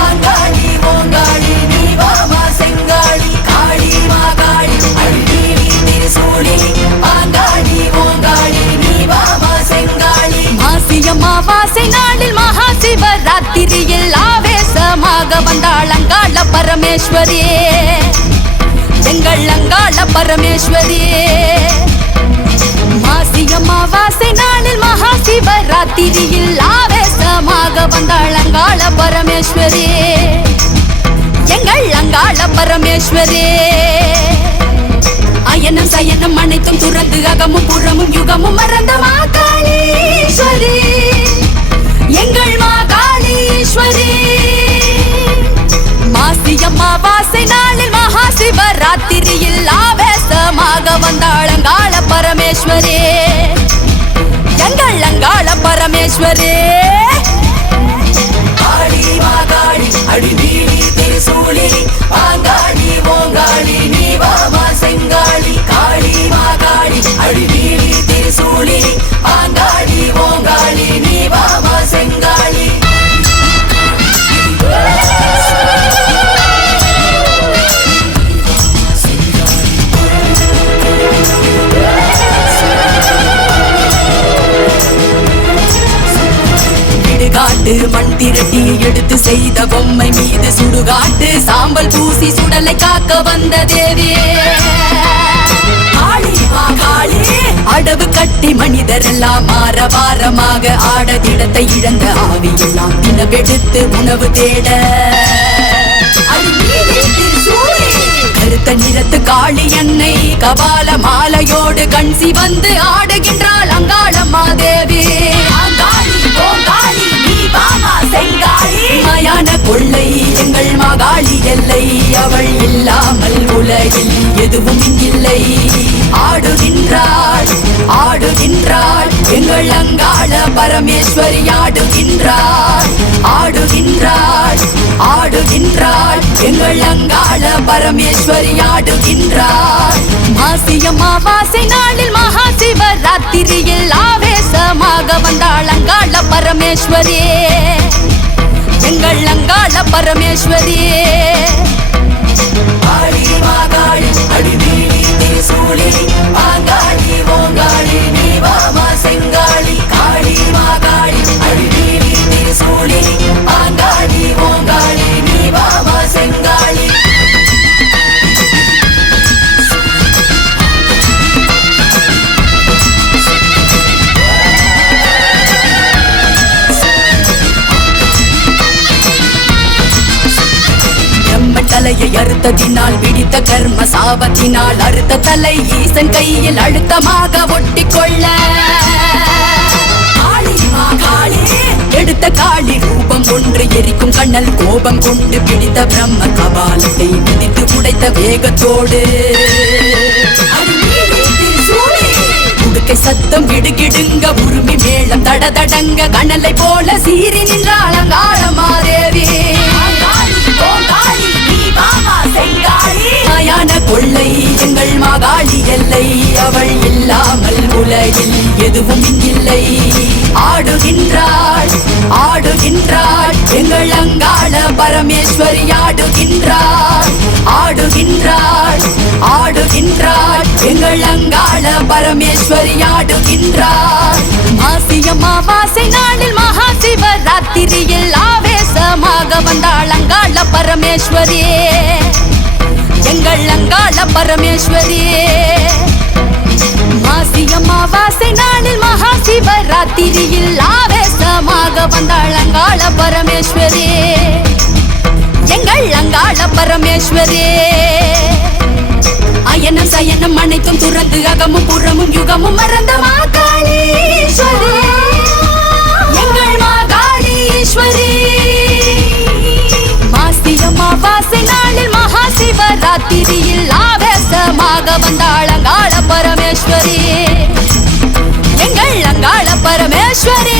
ஆங்காளி ஓங்காளி நீவாமா செங்காளி. காளி மாகாளி அடிநீலி திருசூலி ஆவேசமாக வந்தாள் அங்காள பரமேஸ்வரி, எங்கள் அங்காள பரமேஸ்வரி. மாசி அமாவாசை நாளில் மகா சிவராத்திரியில் ஆவேசமாக வந்தாள் அங்காள பரமேஸ்வரி, எங்கள் அங்காள பரமேஸ்வரி. அயனம் சயனம் அனைத்தும் துறந்து அகமும் புறமும் யுகமும் மறந்த மாகாளீஸ்வரி, எங்கள் மாகாளீஸ்வரி. மாசி அமாவாசை நாளில் மகா சிவராத்திரியில் ஆவேசமாக வந்தாள் அங்காள பரமேஸ்வரி, எங்கள் அங்காள பரமேஸ்வரி. ஆடி மாகாளி அடி நீலி திருசூலி ஆங்காளி ஓங்காளி நீ வாமா செங்காளி. காளி மாகாளி அடி நீலி திருசூலி ஆங்காளி ஓங்காளி நீ வாமா செங்காளி. காட்டு மண் திரட்டி எடுத்து செய்த பொம்மை மீது சுடுகாட்டு சாம்பல் பூசி சுடலை காக்க வந்த தேவியே காளி மாகாளி. அடவு கட்டி மனிதரெல்லாம் மாற வாரமாக ஆட திடத்தை இழந்த ஆவியெல்லாம் தினவெடுத்து உணவு தேட கருத்த நிறத்து காளி என்னை கபால மாலையோடு கண்சி வந்து ஆடுகின்றாள் அங்காளம்மா தேவி. மயான கொள்ளை எங்கள் மகாளி எல்லை, அவள் இல்லாமல் உலகில் எதுவும் இல்லை. ஆடுகின்றாள் ஆடுகின்றாள் எங்கள் அங்காள பரமேஸ்வரி, ஆடுகின்றாள் ஆடுகின்றாள் ஆடுகின்றாள் எங்கள் அங்காள பரமேஸ்வரி, ஆடுகின்றாள். மாசி அமாவாசை நாளில் மகா சிவராத்திரியில் ஆவேசமாக வந்தாள் அங்காள பரமேஸ்வரி, எங்கள் அங்காள பரமேஸ்வரி. ஆடி மாகாளி அடி நீலி திருசூலி ஆங்காளி ஓங்காளி நீ வாமா செங்காளி. காளி மாகாளி அடி நீலி திருசூலி ஆங்காளி ஓங்காளி நீ வாமா செங்காளி. தலையை அறுத்ததினால் பிடித்த கர்ம சாபத்தினால் அறுத்த தலை ஈசன் கையில் அழுத்தமாக ஒட்டிக்கொள்ள எடுத்த காளி ரூபம் ஒன்று எரிக்கும் கண்ணல் கோபம் கொண்டு பிடித்த பிரம்ம கபாலத்தை மிதித்து உடைத்த வேகத்தோடு உடுக்கை சத்தம் கிடுகிடுங்க உருமி மேளம் தடதடங்க கண்ணலை போல சீறி நின்றாள் அங்காளமாதேவி. மயான கொள்ளை எங்கள் மகாளி எல்லை, அவள் இல்லாமல் உலகில் எதுவும் இல்லை. ஆடுகின்றாள் ஆடுகின்றாள் எங்கள் அங்காள பரமேஸ்வரி, ஆடுகின்றாள் ஆடுகின்றாள் ஆடுகின்றாள் எங்கள் அங்காள பரமேஸ்வரி, ஆடுகின்றாள். மாசி அமாவாசை நாளில் மகா சிவராத்திரியில் ஆவேசமாக வந்தாள் அங்காள பரமேஸ்வரி, எங்கள் அங்காள பரமேஸ்வரி. மாசி அமாவாசை நாளில் மகா சிவராத்திரியில் ஆவேசமாக வந்தாள் அங்காள பரமேஸ்வரி, எங்கள் அங்காள பரமேஸ்வரி. அயனம் சயனம் அனைத்தும் துறந்து அகமும் புறமும் யுகமும் மறந்த மாகாளீஸ்வரி, எங்கள் மாகாளீஸ்வரி. மாசி அமாவாசை நாளில் மகா சிவராத்திரியில் ஆவேசமாக வந்தாள் அங்காள பரமேஸ்வரி, எங்கள் அங்காள பரமேஸ்வரி.